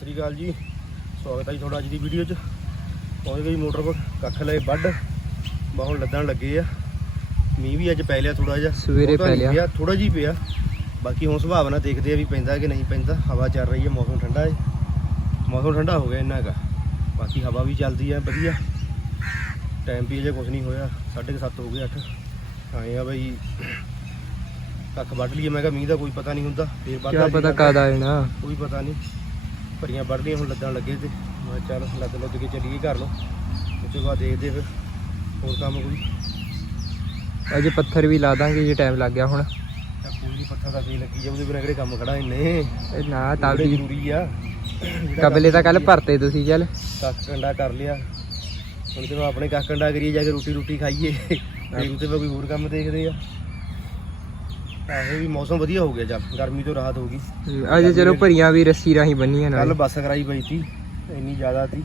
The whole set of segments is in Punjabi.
ਸ੍ਰੀ ਅਕਾਲ ਜੀ। ਸਵਾਗਤ ਹੈ ਜੀ ਤੁਹਾਡਾ ਅੱਜ ਦੀ ਵੀਡੀਓ 'ਚ। ਪਹੁੰਚ ਗਈ ਮੋਟਰ ਕੋਲ ਕੱਖ ਲਏ ਵੱਢ। ਬਾਹੋਂ ਲੱਦਣ ਲੱਗੇ ਆ। ਮੀਂਹ ਵੀ ਅੱਜ ਪੈ ਲਿਆ ਥੋੜਾ ਜਿਹਾ। ਸਵੇਰੇ ਬਹੁਤਾ ਪੈ ਲਿਆ। ਥੋੜਾ ਜਿਹਾ ਪਿਆ। ਬਾਕੀ ਹੁਣ ਸੁਭਾਵਨਾ ਦੇਖਦੇ ਆ ਵੀ ਪੈਂਦਾ ਕਿ ਨਹੀਂ ਪੈਂਦਾ। ਹਵਾ ਚੱਲ ਰਹੀ ਹੈ ਮੌਸਮ ਠੰਡਾ ਹੈ। ਮੌਸਮ ਠੰਡਾ ਹੋ ਗਿਆ ਇੰਨਾ ਹੈਗਾ ਬਾਕੀ ਹਵਾ ਵੀ ਚੱਲਦੀ ਹੈ ਵਧੀਆ। ਟਾਈਮ ਵੀ ਅਜੇ ਕੁਝ ਨਹੀਂ ਹੋਇਆ। 7:30 ਹੋ ਗਏ 8 ਆਏ ਆ ਬਈ ਕੱਖ ਵੱਢ ਲਈਏ। ਮੈਂ ਕਿਹਾ ਮੀਂਹ ਦਾ ਕੋਈ ਪਤਾ ਨਹੀਂ ਹੁੰਦਾ। ਫੇਰ ਵੱਢ ਕਿਆ ਪਤਾ ਕਦ ਆ ਜਾਣਾ ਕੋਈ ਪਤਾ ਨਹੀਂ। ਭਰੀਆਂ ਵੱਢ ਲਈਆਂ ਹੁਣ ਲੱਦਣ ਲੱਗੇ ਤੇ ਮੈਂ ਕਿਹਾ ਚੱਲ ਲੱਦ ਲੱਦ ਕੇ ਚੱਲੀਏ ਘਰ ਨੂੰ। ਉਸ ਤੋਂ ਬਾਅਦ ਦੇਖਦੇ ਫਿਰ ਹੋਰ ਕੰਮ ਕੋਈ। ਅੱਜ ਪੱਥਰ ਵੀ ਲਾ ਦਾਂਗੇ ਜੇ ਟਾਈਮ ਲੱਗ ਗਿਆ ਹੁਣ। ਤਾਂ ਕੋਈ ਨਹੀਂ ਪੱਥਰ ਦਾ ਕੀ ਲੱਗੀ ਜਾਊ ਉਹਦੇ ਬਿਨਾਂ ਕਿਹੜੇ ਕੰਮ ਖੜਾ ਇੰਨੇ? ਇਹ ਨਾ ਤਾਂ ਵੀ ਜ਼ਰੂਰੀ ਆ। ਜਿਹੜਾ ਕਬਲੇ ਤਾਂ ਕੱਲ ਭਰਤੇ ਤੁਸੀਂ ਚੱਲ। ਕੱਖ ਕੰਡਾ ਕਰ ਲਿਆ। ਹੁਣ ਜਦੋਂ ਆਪਣੇ ਕੱਖ ਕੰਡਾ ਕਰੀਏ ਜਾ ਕੇ ਰੋਟੀ ਰੋਟੀ ਖਾਈਏ। ਫਿਰ ਉੱਤੇ ਕੋਈ ਹੋਰ ਕੰਮ ਦੇਖਦੇ ਆ। ਆਹੋ ਵੀ ਮੌਸਮ ਵਧੀਆ ਹੋ ਗਿਆ ਚੱਲ ਗਰਮੀ ਤੋਂ ਰਾਹਤ ਹੋ ਗਈ। ਅੱਜ ਚਲੋ ਭਰੀਆਂ ਵੀ ਰੱਸੀ ਰਾਹੀਂ ਬੰਨੀਆਂ ਕੱਲ ਨਾਲ ਬੱਸ ਕਰਾਈ ਪਈ ਸੀ ਇੰਨੀ ਜ਼ਿਆਦਾ ਸੀ।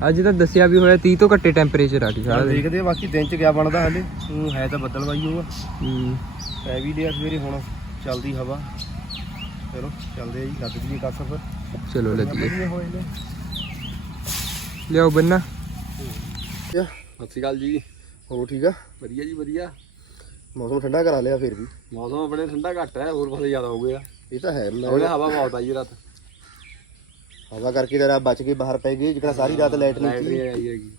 ਅੱਜ ਤਾਂ ਦੱਸਿਆ ਵੀ ਹੋਇਆ 30 ਤੋਂ ਘੱਟੇ ਟੈਂਪਰੇਚਰ ਆ ਸਾਰਾ ਚੱਲ ਦਿਨ। ਦੇਖਦੇ ਆ ਬਾਕੀ ਦਿਨ ਚ ਕਿਆ ਬਣਦਾ ਹਲੇ। ਊਂ ਹੈ ਤਾਂ ਬੱਦਲਵਾਈ ਹੋਊਗਾ। ਹਮ, ਪੈ ਵੀ ਲਿਆ ਸਵੇਰੇ ਹੁਣ ਚੱਲਦੀ ਹਵਾ। ਚਲੋ ਚੱਲਦੇ ਆ ਜੀ ਲੱਦ ਦਈਏ ਕੱਸ ਫਿਰ। ਚਲੋ ਵਧੀਆ ਹੋਏ ਨੇ। ਲਿਆਓ ਬੰਨਾ। ਸਤਿ ਸ਼੍ਰੀ ਅਕਾਲ ਜੀ। ਹੋਰ ਠੀਕ ਆ? ਵਧੀਆ ਜੀ ਵਧੀਆ। ਮੌਸਮ ਠੰਡਾ ਕਰਾ ਲਿਆ ਫਿਰ ਵੀ। ਮੌਸਮ ਆਪਣੇ ਠੰਡਾ ਘੱਟ ਹੈ ਹੋਰ ਪਾਸੇ ਜ਼ਿਆਦਾ ਹੋ ਗਿਆ। ਇਹ ਤਾਂ ਹੈ ਮੈਂ ਉਹਨੇ ਹਵਾ ਬਹੁਤ ਆਈ ਰਾਤ। ਹਵਾ ਕਰਕੇ ਜਰਾ ਬਚ ਕੇ ਬਾਹਰ ਪੈ ਗਏ ਜਿਹੜਾ ਸਾਰੀ ਰਾਤ ਲਾਈਟ ਨਹੀਂ ਆਈ ਹੈਗੀ।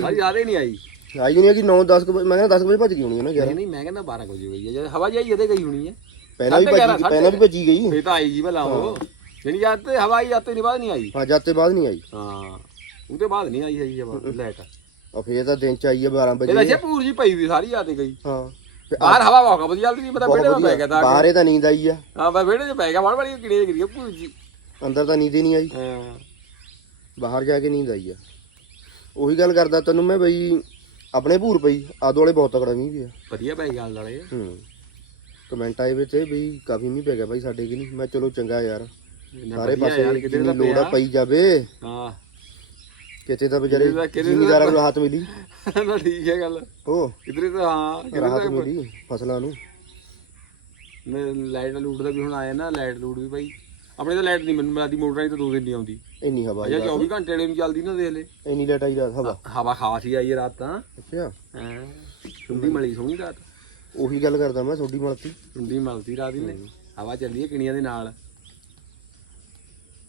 ਸਾਰੀ ਹੀ ਨਹੀਂ ਆਈ। ਆਈ ਨਹੀਂ ਹੈ ਕਿ 9 10 ਵਜੇ ਮੈਂ ਕਹਿੰਦਾ 10 ਵਜੇ ਭੱਜ ਗਈ ਹੋਣੀ ਹੈ ਨਾ ਯਾਰ ਨਹੀਂ ਮੈਂ ਕਹਿੰਦਾ 12 ਵਜੇ ਹੋਈ ਹੈ। ਹਵਾ ਜਾਈ ਇਹਦੇ ਗਈ ਹੋਣੀ ਹੈ। ਪਹਿਲਾਂ ਵੀ ਭੱਜੀ ਪਹਿਲਾਂ ਵੀ ਭੱਜੀ ਗਈ। ਫੇਰ ਤਾਂ ਆਈ ਜੀ ਭਲਾ ਉਹ। ਜਿਹੜੀ ਜਦ ਤੇ ਹਵਾ ਆਈ ਜਦ ਨਹੀਂ ਬਾਅਦ ਨਹੀਂ ਆਈ। ਹਾਂ ਜਦ ਤੇ ਬਾਅਦ ਨਹੀਂ ਆਈ। ਹਾਂ ਉਹਦੇ ਬਾਅਦ ਨਹੀਂ ਆਈ ਹੈਗੀ ਹਵਾ ਲਾਈਟ। ਆ ਫੇਰ ਤਾਂ ਦਿਨ ਚ ਆਈ ਹੈ 12 ਇਹਦਾ ਵਜੇ। ਜੇ ਪੂਰ ਜੀ ਪਈ ਵੀ ਸਾਰੀ ਰਾਤ ਗਈ। ਹਾਂ। ਬਾਹਰ ਹਵਾ ਬਹੁਤ ਵਧੀਆ ਚੱਲਦੀ ਪਤਾ ਬਹੁਤ ਵਿਹੜੇ ਵਿੱਚ ਪੈ ਗਿਆ ਤਾਂ ਬਾਹਰੇ ਤਾਂ ਨੀਂਦ ਆਈ ਆ। ਹਾਂ ਬਸ ਵਿਹੜੇ 'ਚ ਪੈ ਗਿਆ ਮਾੜ ਮਾੜੀ ਕਿੜੇ ਗਿਰੀ ਪੂਰ ਜੀ। ਅੰਦਰ ਤਾਂ ਨੀਂਦ ਹੀ ਨਹੀਂ ਆਈ। ਹਾਂ। ਬਾਹਰ ਜਾ ਕੇ ਨੀਂਦ ਆਈ ਆ। ਉਹੀ ਗੱਲ ਕਰਦਾ ਤੈਨੂੰ ਮੈਂ ਬਈ ਆਪਣੇ ਭੂਰ ਪਈ ਆਦੋ ਵਾਲੇ ਬਹੁਤ ਤਕੜਾ ਮੀਂਹ ਪਿਆ ਵਧੀਆ ਪੈ ਗਿਆ ਨਾਲੇ ਹੂੰ। ਕਮੈਂਟ ਆਏ ਵੇ ਤੇ ਵੀ ਕਾਫੀ ਮੀਂਹ ਪੈ ਗਿਆ ਬਾਈ ਸਾਡੇ ਕਿ ਨਹੀਂ? ਮੈਂ ਚਲੋ ਚੰਗਾ ਯਾਰ। ਸਾਰੇ ਪਾਸੇ ਕਿਤੇ ਲੋੜ। ਪਈ ਜਾਵੇ। ਹਾਂ। ਕਿਤੇ ਤਾਂ ਵਿਚਾਰੇ ਕਿਤੇ ਤਾਂ- ਕਿਤੇ ਤਾਂ- ਜ਼ਿਮੀਦਾਰਾਂ ਨੂੰ ਰਾਹਤ ਮਿਲੀ। ਨਾ ਠੀਕ ਹੈ ਗੱਲ। ਹੋ। ਕਿਧਰੇ ਤਾਂ ਹਾਂ ਕਿਧਰੇ ਰਾਹਤ ਤਾਂ ਮਿਲੀ ਫਸਲਾਂ ਨੂੰ। ਮੈਂ ਲਾਈਟ ਲੂਟ ਦਾ ਵੀ ਹੁਣ ਆਇਆ ਨਾ ਲਾਈਟ ਲੂਟ ਵੀ ਭਾਈ। ਆਪਣੇ ਤਾਂ ਲਾਈਟ ਨਹੀਂ ਮੈਨੂੰ ਮਿਲਦੀ ਮੋਟਰਾਂ ਦੀ ਤਾਂ ਦੋ ਦਿਨ ਨਹੀਂ ਆਉਂਦੀ। ਇੰਨੀ ਹਵਾ ਅਜਾ ਆਈ 24 ਘੰਟੇ ਵਾਲੇ ਨੂੰ ਚੱਲਦੀ ਨਾ ਦੇਖ ਲੈ। ਇੰਨੀ ਲੇਟ ਆਈ ਰਾਤ ਹਵਾ। ਹਵਾ ਖਾਸ ਹੀ ਆਈ ਹੈ ਰਾਤ ਤਾਂ। ਅੱਛਾ। ਹਾਂ ਠੰਡੀ ਮਲੀ ਸੋਹਣੀ ਰਾਤ। ਉਹੀ ਗੱਲ ਕਰਦਾ ਮੈਂ ਤੁਹਾਡੀ ਮਲਤੀ। ਠੰਡੀ ਮਲਦੀ ਰਾਤ ਹੀ ਨੇ। ਹਵਾ ਚੱਲੀ ਹੈ ਕਿਣੀਆਂ ਦੇ ਨਾਲ।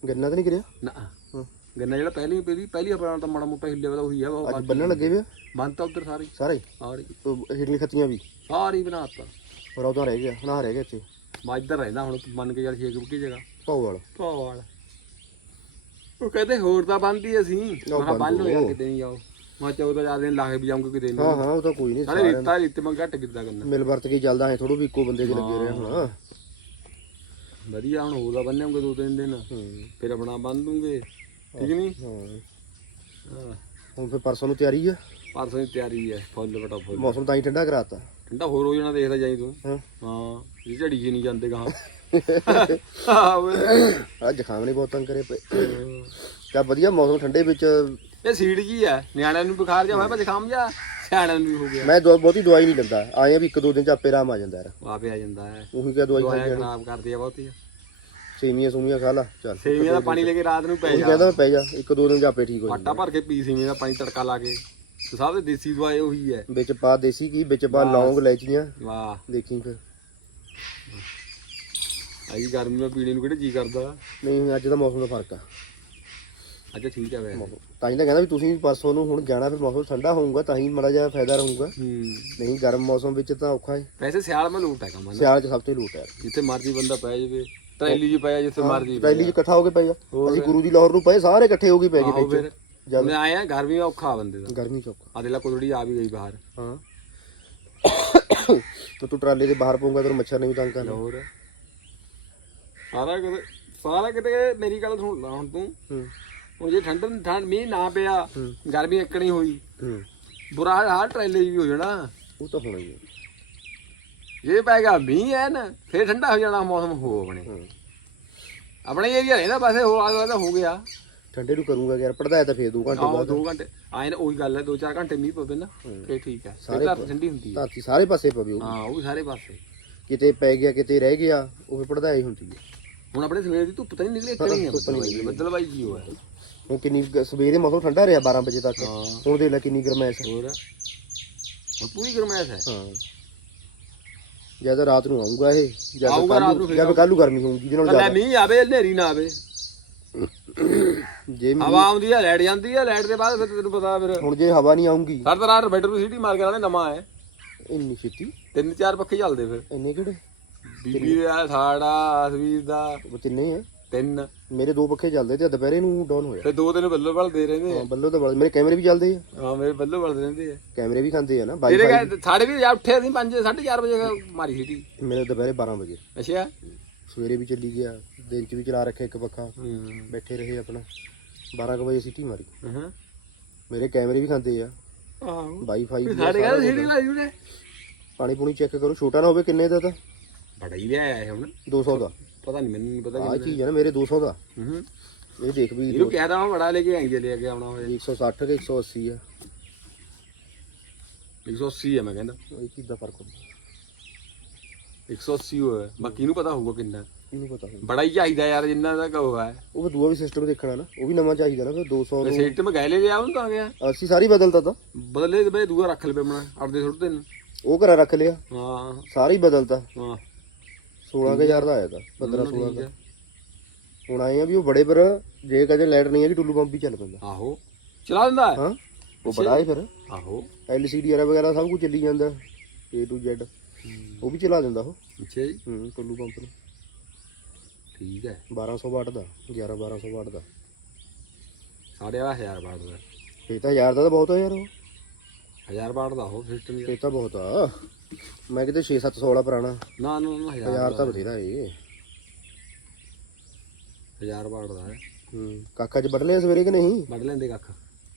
ਗੰਨਾ ਤਾਂ ਨਹੀਂ ਗਿਰਿਆ ਨਾ। ਗੰਨਾ ਜਿਹੜਾ ਪਹਿਲੀ ਪਹਿਲੀ ਪਹਿਲੀ ਆਪਣਾ ਤਾਂ ਮਾੜਾ ਮੋਟਾ ਹਿੱਲੇ ਵਾਲਾ ਉਹੀ ਆ ਉਹ ਅੱਜ ਬੰਨਣ ਲੱਗੇ ਵੇ? ਬੰਦ ਤਾਂ ਉਧਰ ਸਾਰੀ। ਸਾਰੇ? ਸਾਰੀ। ਹੇਠਲੀ ਖੱਤੀਆਂ ਵੀ? ਸਾਰੀ ਬਣਾਤਾ। ਪਰ ਉਹ ਤਾਂ ਰਹਿ ਗਿਆ ਨਾ ਰਹਿ ਗਿਆ ਇੱਥੇ। ਮੈਂ ਇੱਧਰ ਰਹਿੰਦਾ ਹੁਣ ਮੰਨ ਕੇ ਚੱਲ 6 ਕੁ ਜਗ੍ਹਾ। ਪਾਉ ਵਾਲਾ। ਭਾਵਾਲ ਉਹ ਕਹਿੰਦੇ ਹੋਰ ਤਾਂ ਬੰਦੀ ਅਸੀਂ। ਮੈਂ ਬੰਨ ਹੋ ਯਾਰ ਕਿਤੇ ਨਹੀਂ ਜਾਓ। ਮੈਂ ਕਿਹਾ ਚੌਦਾਂ ਚਾਰ ਦਿਨ ਲਾ ਕੇ ਵੀ ਜਾਊਂਗਾ ਕਿਤੇ ਹਾਂ ਨਹੀਂ। ਹਾਂ ਉਹ ਤਾਂ ਕੋਈ ਨਹੀਂ ਸਾਰੇ ਰਿੱਤਾ ਰਿੱਤੇ ਮੈਂ ਘੱਟ ਕਿੱਦਾਂ ਕਰਨਾ ਮਿਲ ਵਰਤ ਕੇ ਚੱਲਦਾ ਐ ਥੋੜੋ ਵੀ ਇੱਕੋ ਬੰਦੇ 'ਚ ਲੱਗੇ ਰਹੇ ਹੁਣ। ਵਧੀਆ ਹੁਣ ਹੋਰ ਦਾ ਬੰਨੇਉਂਗੇ ਦੋ ਤਿੰਨ ਦਿਨ। ਹੂੰ। ਫਿਰ ਆਪਣਾ ਬੰਨ ਦੂੰਗੇ। ਠੀਕ ਨਹੀਂ? ਹਾਂ। ਹਾਂ। ਹੁਣ ਫਿਰ ਪਰਸੋਂ ਨੂੰ ਤਿਆਰੀ ਆ? ਪਰਸੋਂ ਦੀ ਤਿਆਰੀ ਹੈ ਫੁੱਲ ਬਟਾ ਫੁੱਲ। ਮੌਸਮ ਤਾਂ ਹੀ ਠੰਡਾ ਕਰਾਤਾ। ਠੰਡਾ ਹੋਰ ਹੋ ਜਾਣਾ ਦੇਖਦਾ ਜਾਈ ਤੂੰ। ਹਾਂ। ਹਾਂ ਇਹ ਝੜੀ ਜੀ ਨਹੀਂ ਜਾਂਦੇ ਗਾਂ। ਆ ਜ਼ੁਕਾਮ ਨੇ ਬਹੁਤ ਤੰਗ ਕਰੇ ਪਏ। ਤਾਂ ਵਧੀਆ ਮੌਸਮ ਠੰਡੇ ਵਿੱਚ। ਇਹ ਸੀੜ ਜੀ ਹੈ ਨਿਆਣਿਆਂ ਨੂੰ ਬੁਖਾਰ ਜਾ ਹੋਇਆ ਪਰ ਜ਼ੁਕਾਮ ਜਾ ਸਿਆਣਿਆਂ ਨੂੰ ਵੀ ਹੋ ਗਿਆ। ਮੈਂ ਦਵਾ- ਬਹੁਤੀ ਦਵਾਈ ਨਹੀਂ ਲੈਂਦਾ ਆਏ ਆ ਵੀ ਇੱਕ ਦੋ ਦਿਨ ਚ ਆਪੇ ਆਰਾਮ ਆ ਜਾਂਦਾ ਯਾਰ। ਆਪੇ ਆ ਜਾਂਦਾ ਹੈ। ਉਹੀ ਕਿਆ ਦਵਾਈ ਖਾਈ ਦਵਾਈਆਂ ਜਾਣੀ ਖਰਾਬ ਕਰਦੀ ਆ ਬਹੁਤੀ। ਸੇਮੀਆਂ ਸੂਮੀਆਂ ਖਾ ਲਾ ਚੱਲ। ਸੇਵੀਆਂ ਦਾ ਪਾਣੀ ਲੈ ਕੇ ਰਾਤ ਨੂੰ ਪੈ ਉਹੀ ਜਾ। ਕਹਿੰਦਾ ਪੈ ਜਾ ਇੱਕ ਦੋ ਦਿਨ ਆਪੇ ਠੀਕ ਹੋ ਆਟਾ ਭਰ ਕੇ ਪੀ ਸੇਵੀਆਂ ਦਾ ਪਾਣੀ ਤੜਕਾ ਲਾ ਕੇ। ਤੇ ਸਭ ਦੇ ਦੇਸੀ ਦਵਾਈ ਉਹੀ ਹੈ। ਵਿੱਚ ਪਾ ਦੇਸੀ ਕੀ ਵਿੱਚ ਪਾ ਲੌਂਗ ਲੈਚੀਆਂ ਵਾਹ। ਦੇਖੀ ਫਿਰ। ਆਈ ਗਰਮੀ ਵਿੱਚ ਪੀਣੇ ਨੂੰ ਕਿਹੜੇ ਜੀ ਕਰਦਾ? ਨਹੀਂ ਅੱਜ ਦਾ ਮੌਸਮ ਦਾ ਫ਼ਰਕ ਆ। ਅੱਛਾ ਠੀਕ ਹੈ ਵੈਸੇ। ਤਾਂ ਹੀ ਤਾਂ ਕਹਿੰਦਾ ਵੀ ਤੁਸੀਂ ਵੀ ਪਰਸੋਂ ਨੂੰ ਹੁਣ ਜਾਣਾ ਫਿਰ ਮੌਸਮ ਠੰਡਾ ਹੋਊਗਾ ਤਾਂ ਹੀ ਮਾੜਾ ਜਿਹਾ ਫਾਇਦਾ ਰਹੂਗਾ। ਹੂੰ। ਨਹੀਂ ਗਰਮ ਮੌਸਮ ਵਿੱਚ ਤਾਂ ਔਖਾ ਹੈ ਵੈਸੇ ਸਿਆਲ ਮੈਂ ਲੂਟ ਹੈ ਕੰਮ ਸਿਆਲ 'ਚ ਸਭ ਤੋਂ ਲੂਟ ਹੈ। ਜਿੱਥੇ ਮਰਜ਼ੀ ਬੰਦਾ ਪੈ ਜਾਵੇ। ਟਰੈਲੀ 'ਚ ਪਿਆ ਜਿੱਥੇ ਮਰਜ਼ੀ ਰੈਲੀ 'ਚ ਇਕੱਠਾ ਹੋ ਕੇ ਪਏਗਾ ਅਸੀਂ ਗੁਰੂ ਦੀ ਲਾਹੌਰ ਨੂੰ ਪਏ ਸਾਰੇ ਇਕੱਠੇ ਹੋ ਕੇ ਪੈ ਗਏ ਵਿੱਚ। ਜਦ ਮੈਂ ਆਇਆ ਗਰਮੀ ਔਖਾ ਬੰਦੇ ਦਾ। ਗਰਮੀ ਚ ਔਖਾ। ਆ ਦੇ ਲਾ ਕੋਦੜੀ ਆ ਵੀ ਗਈ ਬਾਹਰ। ਹਾਂ। ਤਾਂ ਤੂੰ ਟਰਾਲੇ ਦੇ ਬਾਹਰ ਪਊਗਾ ਤਾਂ ਮੱਛਰ ਨੇ ਵੀ ਤੰਗ ਕਰਨਾ। ਹੋਰ ਸਾਰਾ ਕਿਤੇ ਸਾਰਾ ਕਿਤੇ ਮੇਰੀ ਗੱਲ ਸੁਣ ਲਾ ਹੁਣ ਤੂੰ। ਹੂੰ। ਹੁਣ ਜੇ ਠੰਡ ਠੰਡ ਮੀਂਹ ਨਾ ਪਿਆ। ਗਰਮੀ ਇੱਕਣੀ ਹੋਈ। ਹੂੰ। ਬੁਰਾ ਹਾਲ ਟਰੈਲੇ ਵੀ ਹੋ ਜਾਣਾ। ਉਹ ਤਾਂ ਹੋਣਾ ਹੀ ਹੈ ਜੇ ਪੈ ਗਿਆ ਮੀਂਹ ਹੈ ਨਾ ਫੇਰ ਠੰਡਾ ਹੋ ਜਾਣਾ ਮੌਸਮ ਹੋ। ਆਪਣੇ। ਆਪਣੇ ਏਰੀਆ ਰਹਿੰਦਾ ਪਾਸੇ ਹੋ ਆ ਤਾਂ ਹੋ ਗਿਆ। ਠੰਡੇ ਨੂੰ ਕਰੂੰਗਾ ਯਾਰ ਪੜਦਾ ਤਾਂ ਫੇਰ 2 ਘੰਟੇ ਬਾਅਦ। 2 ਘੰਟੇ ਆਏ ਨਾ ਉਹੀ ਗੱਲ ਹੈ 2-4 ਘੰਟੇ ਮੀਂਹ ਪਵੇ ਨਾ ਫੇਰ ਠੀਕ ਹੈ। ਸਾਰੇ ਸਾਰੇ ਠੰਡੀ ਹੁੰਦੀ ਹੈ। ਧਰਤੀ ਸਾਰੇ ਪਾਸੇ ਪਵੇ ਹਾਂ ਉਹ ਸਾਰੇ ਪਾਸੇ। ਕਿਤੇ ਪੈ ਗਿਆ ਕਿਤੇ ਰਹਿ ਗਿਆ ਉਹ ਫੇਰ ਪੜਦਾ ਹੀ ਹੁੰਦੀ ਹੈ। ਹੁਣ ਆਪਣੇ ਸਵੇਰ ਦੀ ਧੁੱਪ ਤਾਂ ਨਹੀਂ ਨਿਕਲੀ ਨਹੀਂ ਹੈ ਬੱਦਲ ਬਾਈ ਕੀ ਹੋਇਆ। ਹੁਣ ਕਿੰਨੀ ਸਵੇਰੇ ਮੌਸਮ ਠੰਡਾ ਰਿਹਾ 12 ਵਜੇ ਤੱਕ। ਹੁਣ ਦੇਖ ਲੈ ਕਿੰਨੀ ਗਰਮੈਸ਼ ਹੋਰ? ਪੂਰੀ ਗਰਮੈਸ਼ ਹੈ। ਹਾਂ। ਜਦ ਰਾਤ ਨੂੰ ਆਊਗਾ ਇਹ ਜਦ ਆਊਗਾ ਰਾਤ ਨੂੰ ਕੱਲ ਫਿਰ ਕੱਲ ਨੂੰ ਗਰਮੀ ਹੋਊਗੀ ਜਿਹਦੇ ਨਾਲ ਕੱਲਾ ਜ਼ਿਆਦਾ। ਮੀਂਹ ਆਵੇ ਹਨੇਰੀ ਨਾ ਆਵੇ। ਜੇ ਮੀਂਹ- ਹਵਾ ਆਉਂਦੀ ਹੈ ਲਾਈਟ ਜਾਂਦੀ ਹੈ ਲਾਈਟ ਦੇ ਬਾਅਦ ਫਿਰ ਤੈਨੂੰ ਪਤਾ ਫਿਰ ਹੁਣ ਜੇ ਹਵਾ ਨਹੀਂ ਆਉਂਗੀ ਹਰ ਤਰ੍ਹਾਂ ਰਬੈਟਰ ਨੂੰ ਸਿਟੀ ਮਾਰ ਕੇ ਨਾਲੇ ਨਵਾਂ ਹੈ ਇੰਨੀ ਛੇਤੀ? ਤਿੰਨ ਚਾਰ ਪੱਖੇ ਚੱਲਦੇ ਫਿਰ। ਇੰਨੇ ਕਿਹੜੇ? ਬੀਬੀ ਦਾ ਸਾੜਾ ਅਸਵੀਰ ਦਾ। ਉਹ ਤਿੰਨੇ ਆ। ਤਿੰਨ। ਮੇਰੇ ਦੋ ਪੱਖੇ ਚੱਲਦੇ ਤੇ ਦੁਪਹਿਰੇ ਨੂੰ ਡਾਊਨ ਹੋਇਆ। ਤੇ ਦੋ ਤਿੰਨ ਬੱਲੋ ਬਲਦੇ ਰਹਿੰਦੇ ਹਾਂ ਆ ਬੱਲੋ ਤਾਂ ਬਲ- ਮੇਰੇ ਕੈਮਰੇ ਵੀ ਚੱਲਦੇ ਆ। ਹਾਂ ਮੇਰੇ ਬੱਲੋ ਬਲਦੇ ਰਹਿੰਦੇ ਆ। ਕੈਮਰੇ ਵੀ ਖਾਂਦੇ ਆ ਨਾ ਤੇਰੇ ਵਾਈਫਾਈ ਕਹੇ ਸਾਡੇ ਵੀ ਉੱਠੇ ਅਸੀਂ 5 4:30 ਵਜੇ ਮਾਰੀ ਸਿਟੀ ਮੇਰੇ ਦੁਪਹਿਰੇ 12 ਵਜੇ। ਅੱਛਾ। ਸਵੇਰੇ ਵੀ ਚੱਲੀ ਗਿਆ ਦਿਨ ਚ ਵੀ ਚਲਾ ਰੱਖਿਆ ਇੱਕ ਪੱਖਾ। ਹੂੰ। ਬੈਠੇ ਰਹੇ ਆਪਣਾ। 12 ਕੁ ਵਜੇ ਸਿੱਟੀ ਮਾਰੀ। ਹਾਂ। ਮੇਰੇ ਕੈਮਰੇ ਵੀ ਖਾਂਦੇ ਆ। ਆਹੋ। ਵਾਈਫਾਈ ਵੀ ਆ, ਸਾਡੇ ਘਰ। ਸਿਟੀ ਲਾਈ ਉਹਨੇ। ਪਾਣੀ ਪੂਣੀ ਚੈੱਕ ਕਰੋ ਛੋਟਾ ਨਾ ਹੋਵੇ ਕਿੰਨੇ ਦਾ ਤਾਂ। ਬੜਾ ਹੀ ਲਿਆਇਆ ਹੈ ਹੁਣ। 200 ਦਾ। ਪਤਾ ਨਹੀਂ ਮੈਨੂੰ ਨਹੀਂ ਪਤਾ ਕਿੰਨਾ ਚੀਜ਼ ਹੈ ਨਾ ਮੇਰੇ 200 ਦਾ। ਹੂੰ। ਇਹ ਦੇਖ ਵੀ ਇਹਨੂੰ ਕਹਿਦਾ ਮੈਂ ਬੜਾ ਲੈ ਕੇ ਆਈ ਜੇ ਲੈ ਕੇ ਆਉਣਾ ਹੋਏ 160 ਕੇ 180 ਆ। 180 ਹੈ ਮੈਂ ਕਹਿੰਦਾ। ਇਹ ਚੀਜ਼ ਦਾ ਫ਼ਰਕ ਹੁੰਦਾ। 180 ਹੋਇਆ। ਬਾਕੀ ਇਹਨੂੰ ਪਤਾ ਹੋਊਗਾ ਕਿੰਨਾ। ਇਹਨੂੰ ਪਤਾ ਹੁੰਦਾ ਬੜਾ ਹੀ ਚਾਹੀਦਾ ਯਾਰ ਜਿੰਨਾ ਦਾ ਕਹੋ ਹੈ ਉਹ ਦੂਆ ਵੀ ਸਿਸਟਮ ਦੇਖਣਾ ਨਾ। ਉਹ ਵੀ ਨਵਾਂ ਚਾਹੀਦਾ ਨਾ ਫਿਰ 200 ਨੂੰ ਸੀਟ ਮੈਂ ਗਏ ਲੈ ਲਿਆ ਉਹਨੂੰ ਤਾਂ ਗਿਆ। ਅਸੀਂ ਸਾਰੀ ਬਦਲਤਾ ਤਾਂ। ਬਦਲੇ ਤੇ ਬਈ ਦੂਆ ਰੱਖ ਲਵੇ ਮੈਂ ਆਪਦੇ ਸੁੱਟ ਦੇਣ ਉਹ ਘਰਾਂ ਰੱਖ ਲਿਆ। ਹਾਂ। ਸਾਰਾ ਬਦਲਤਾ। ਹਾਂ। 16000 ਦਾ ਆਇਆ ਤਾਂ 15 16 ਠੀਕ ਦਾ ਹੈ। ਹੁਣ ਆਏ ਆ ਵੀ ਉਹ ਬੜੇ ਪਰ ਜੇ ਕਦੇ ਲਾਈਟ ਨਹੀਂ ਹੈ ਕਿ ਟੁੱਲੂ ਪੰਪ ਵੀ ਚੱਲ ਪੈਂਦਾ। ਆਹੋ। ਚਲਾ ਦਿੰਦਾ ਹੈ? ਹਾਂ ਉਹ ਬੜਾ ਹੈ ਫਿਰ। ਆਹੋ। LCD ਵਾਲਾ ਵਗੈਰਾ ਸਭ ਕੁਝ ਚੱਲੀ ਜਾਂਦਾ A to Z ਉਹ ਵੀ ਚਲਾ ਦਿੰਦਾ ਉਹ। ਅੱਛਾ ਜੀ। ਹੂੰ ਟੁੱਲੂ ਪੰਪ ਨੂੰ। ਠੀਕ ਹੈ। 1200 ਵਾਟ ਦਾ 11 1200 ਵਾਟ ਦਾ। ਸਾਢੇ ਆ ਹਜ਼ਾਰ ਬਾਟ ਦਾ। ਇਹ ਤਾਂ 1000 ਦਾ ਤਾਂ ਬਹੁਤ ਆ ਯਾਰ ਉਹ। ਹਜ਼ਾਰ ਬਾਟ ਦਾ ਉਹ ਸਿਸਟਮ ਇਹ ਤਾਂ ਬਹੁਤ ਆ। ਮੈਂ ਕਿਤੇ 6 700 ਵਾਲਾ ਪੁਰਾਣਾ। ਨਾ ਨਾ ਨਾ ਹਜ਼ਾਰ 1000 ਤਾਂ ਬਥੇਰਾ ਏ। ਹਜ਼ਾਰ ਬਾਟ ਦਾ ਹੈ। ਹੂੰ ਕਾਕਾ ਚ ਵੱਢ ਲਿਆ ਸਵੇਰੇ ਕਿ ਨਹੀਂ? ਵੱਢ ਲੈਂਦੇ ਕੱਖ।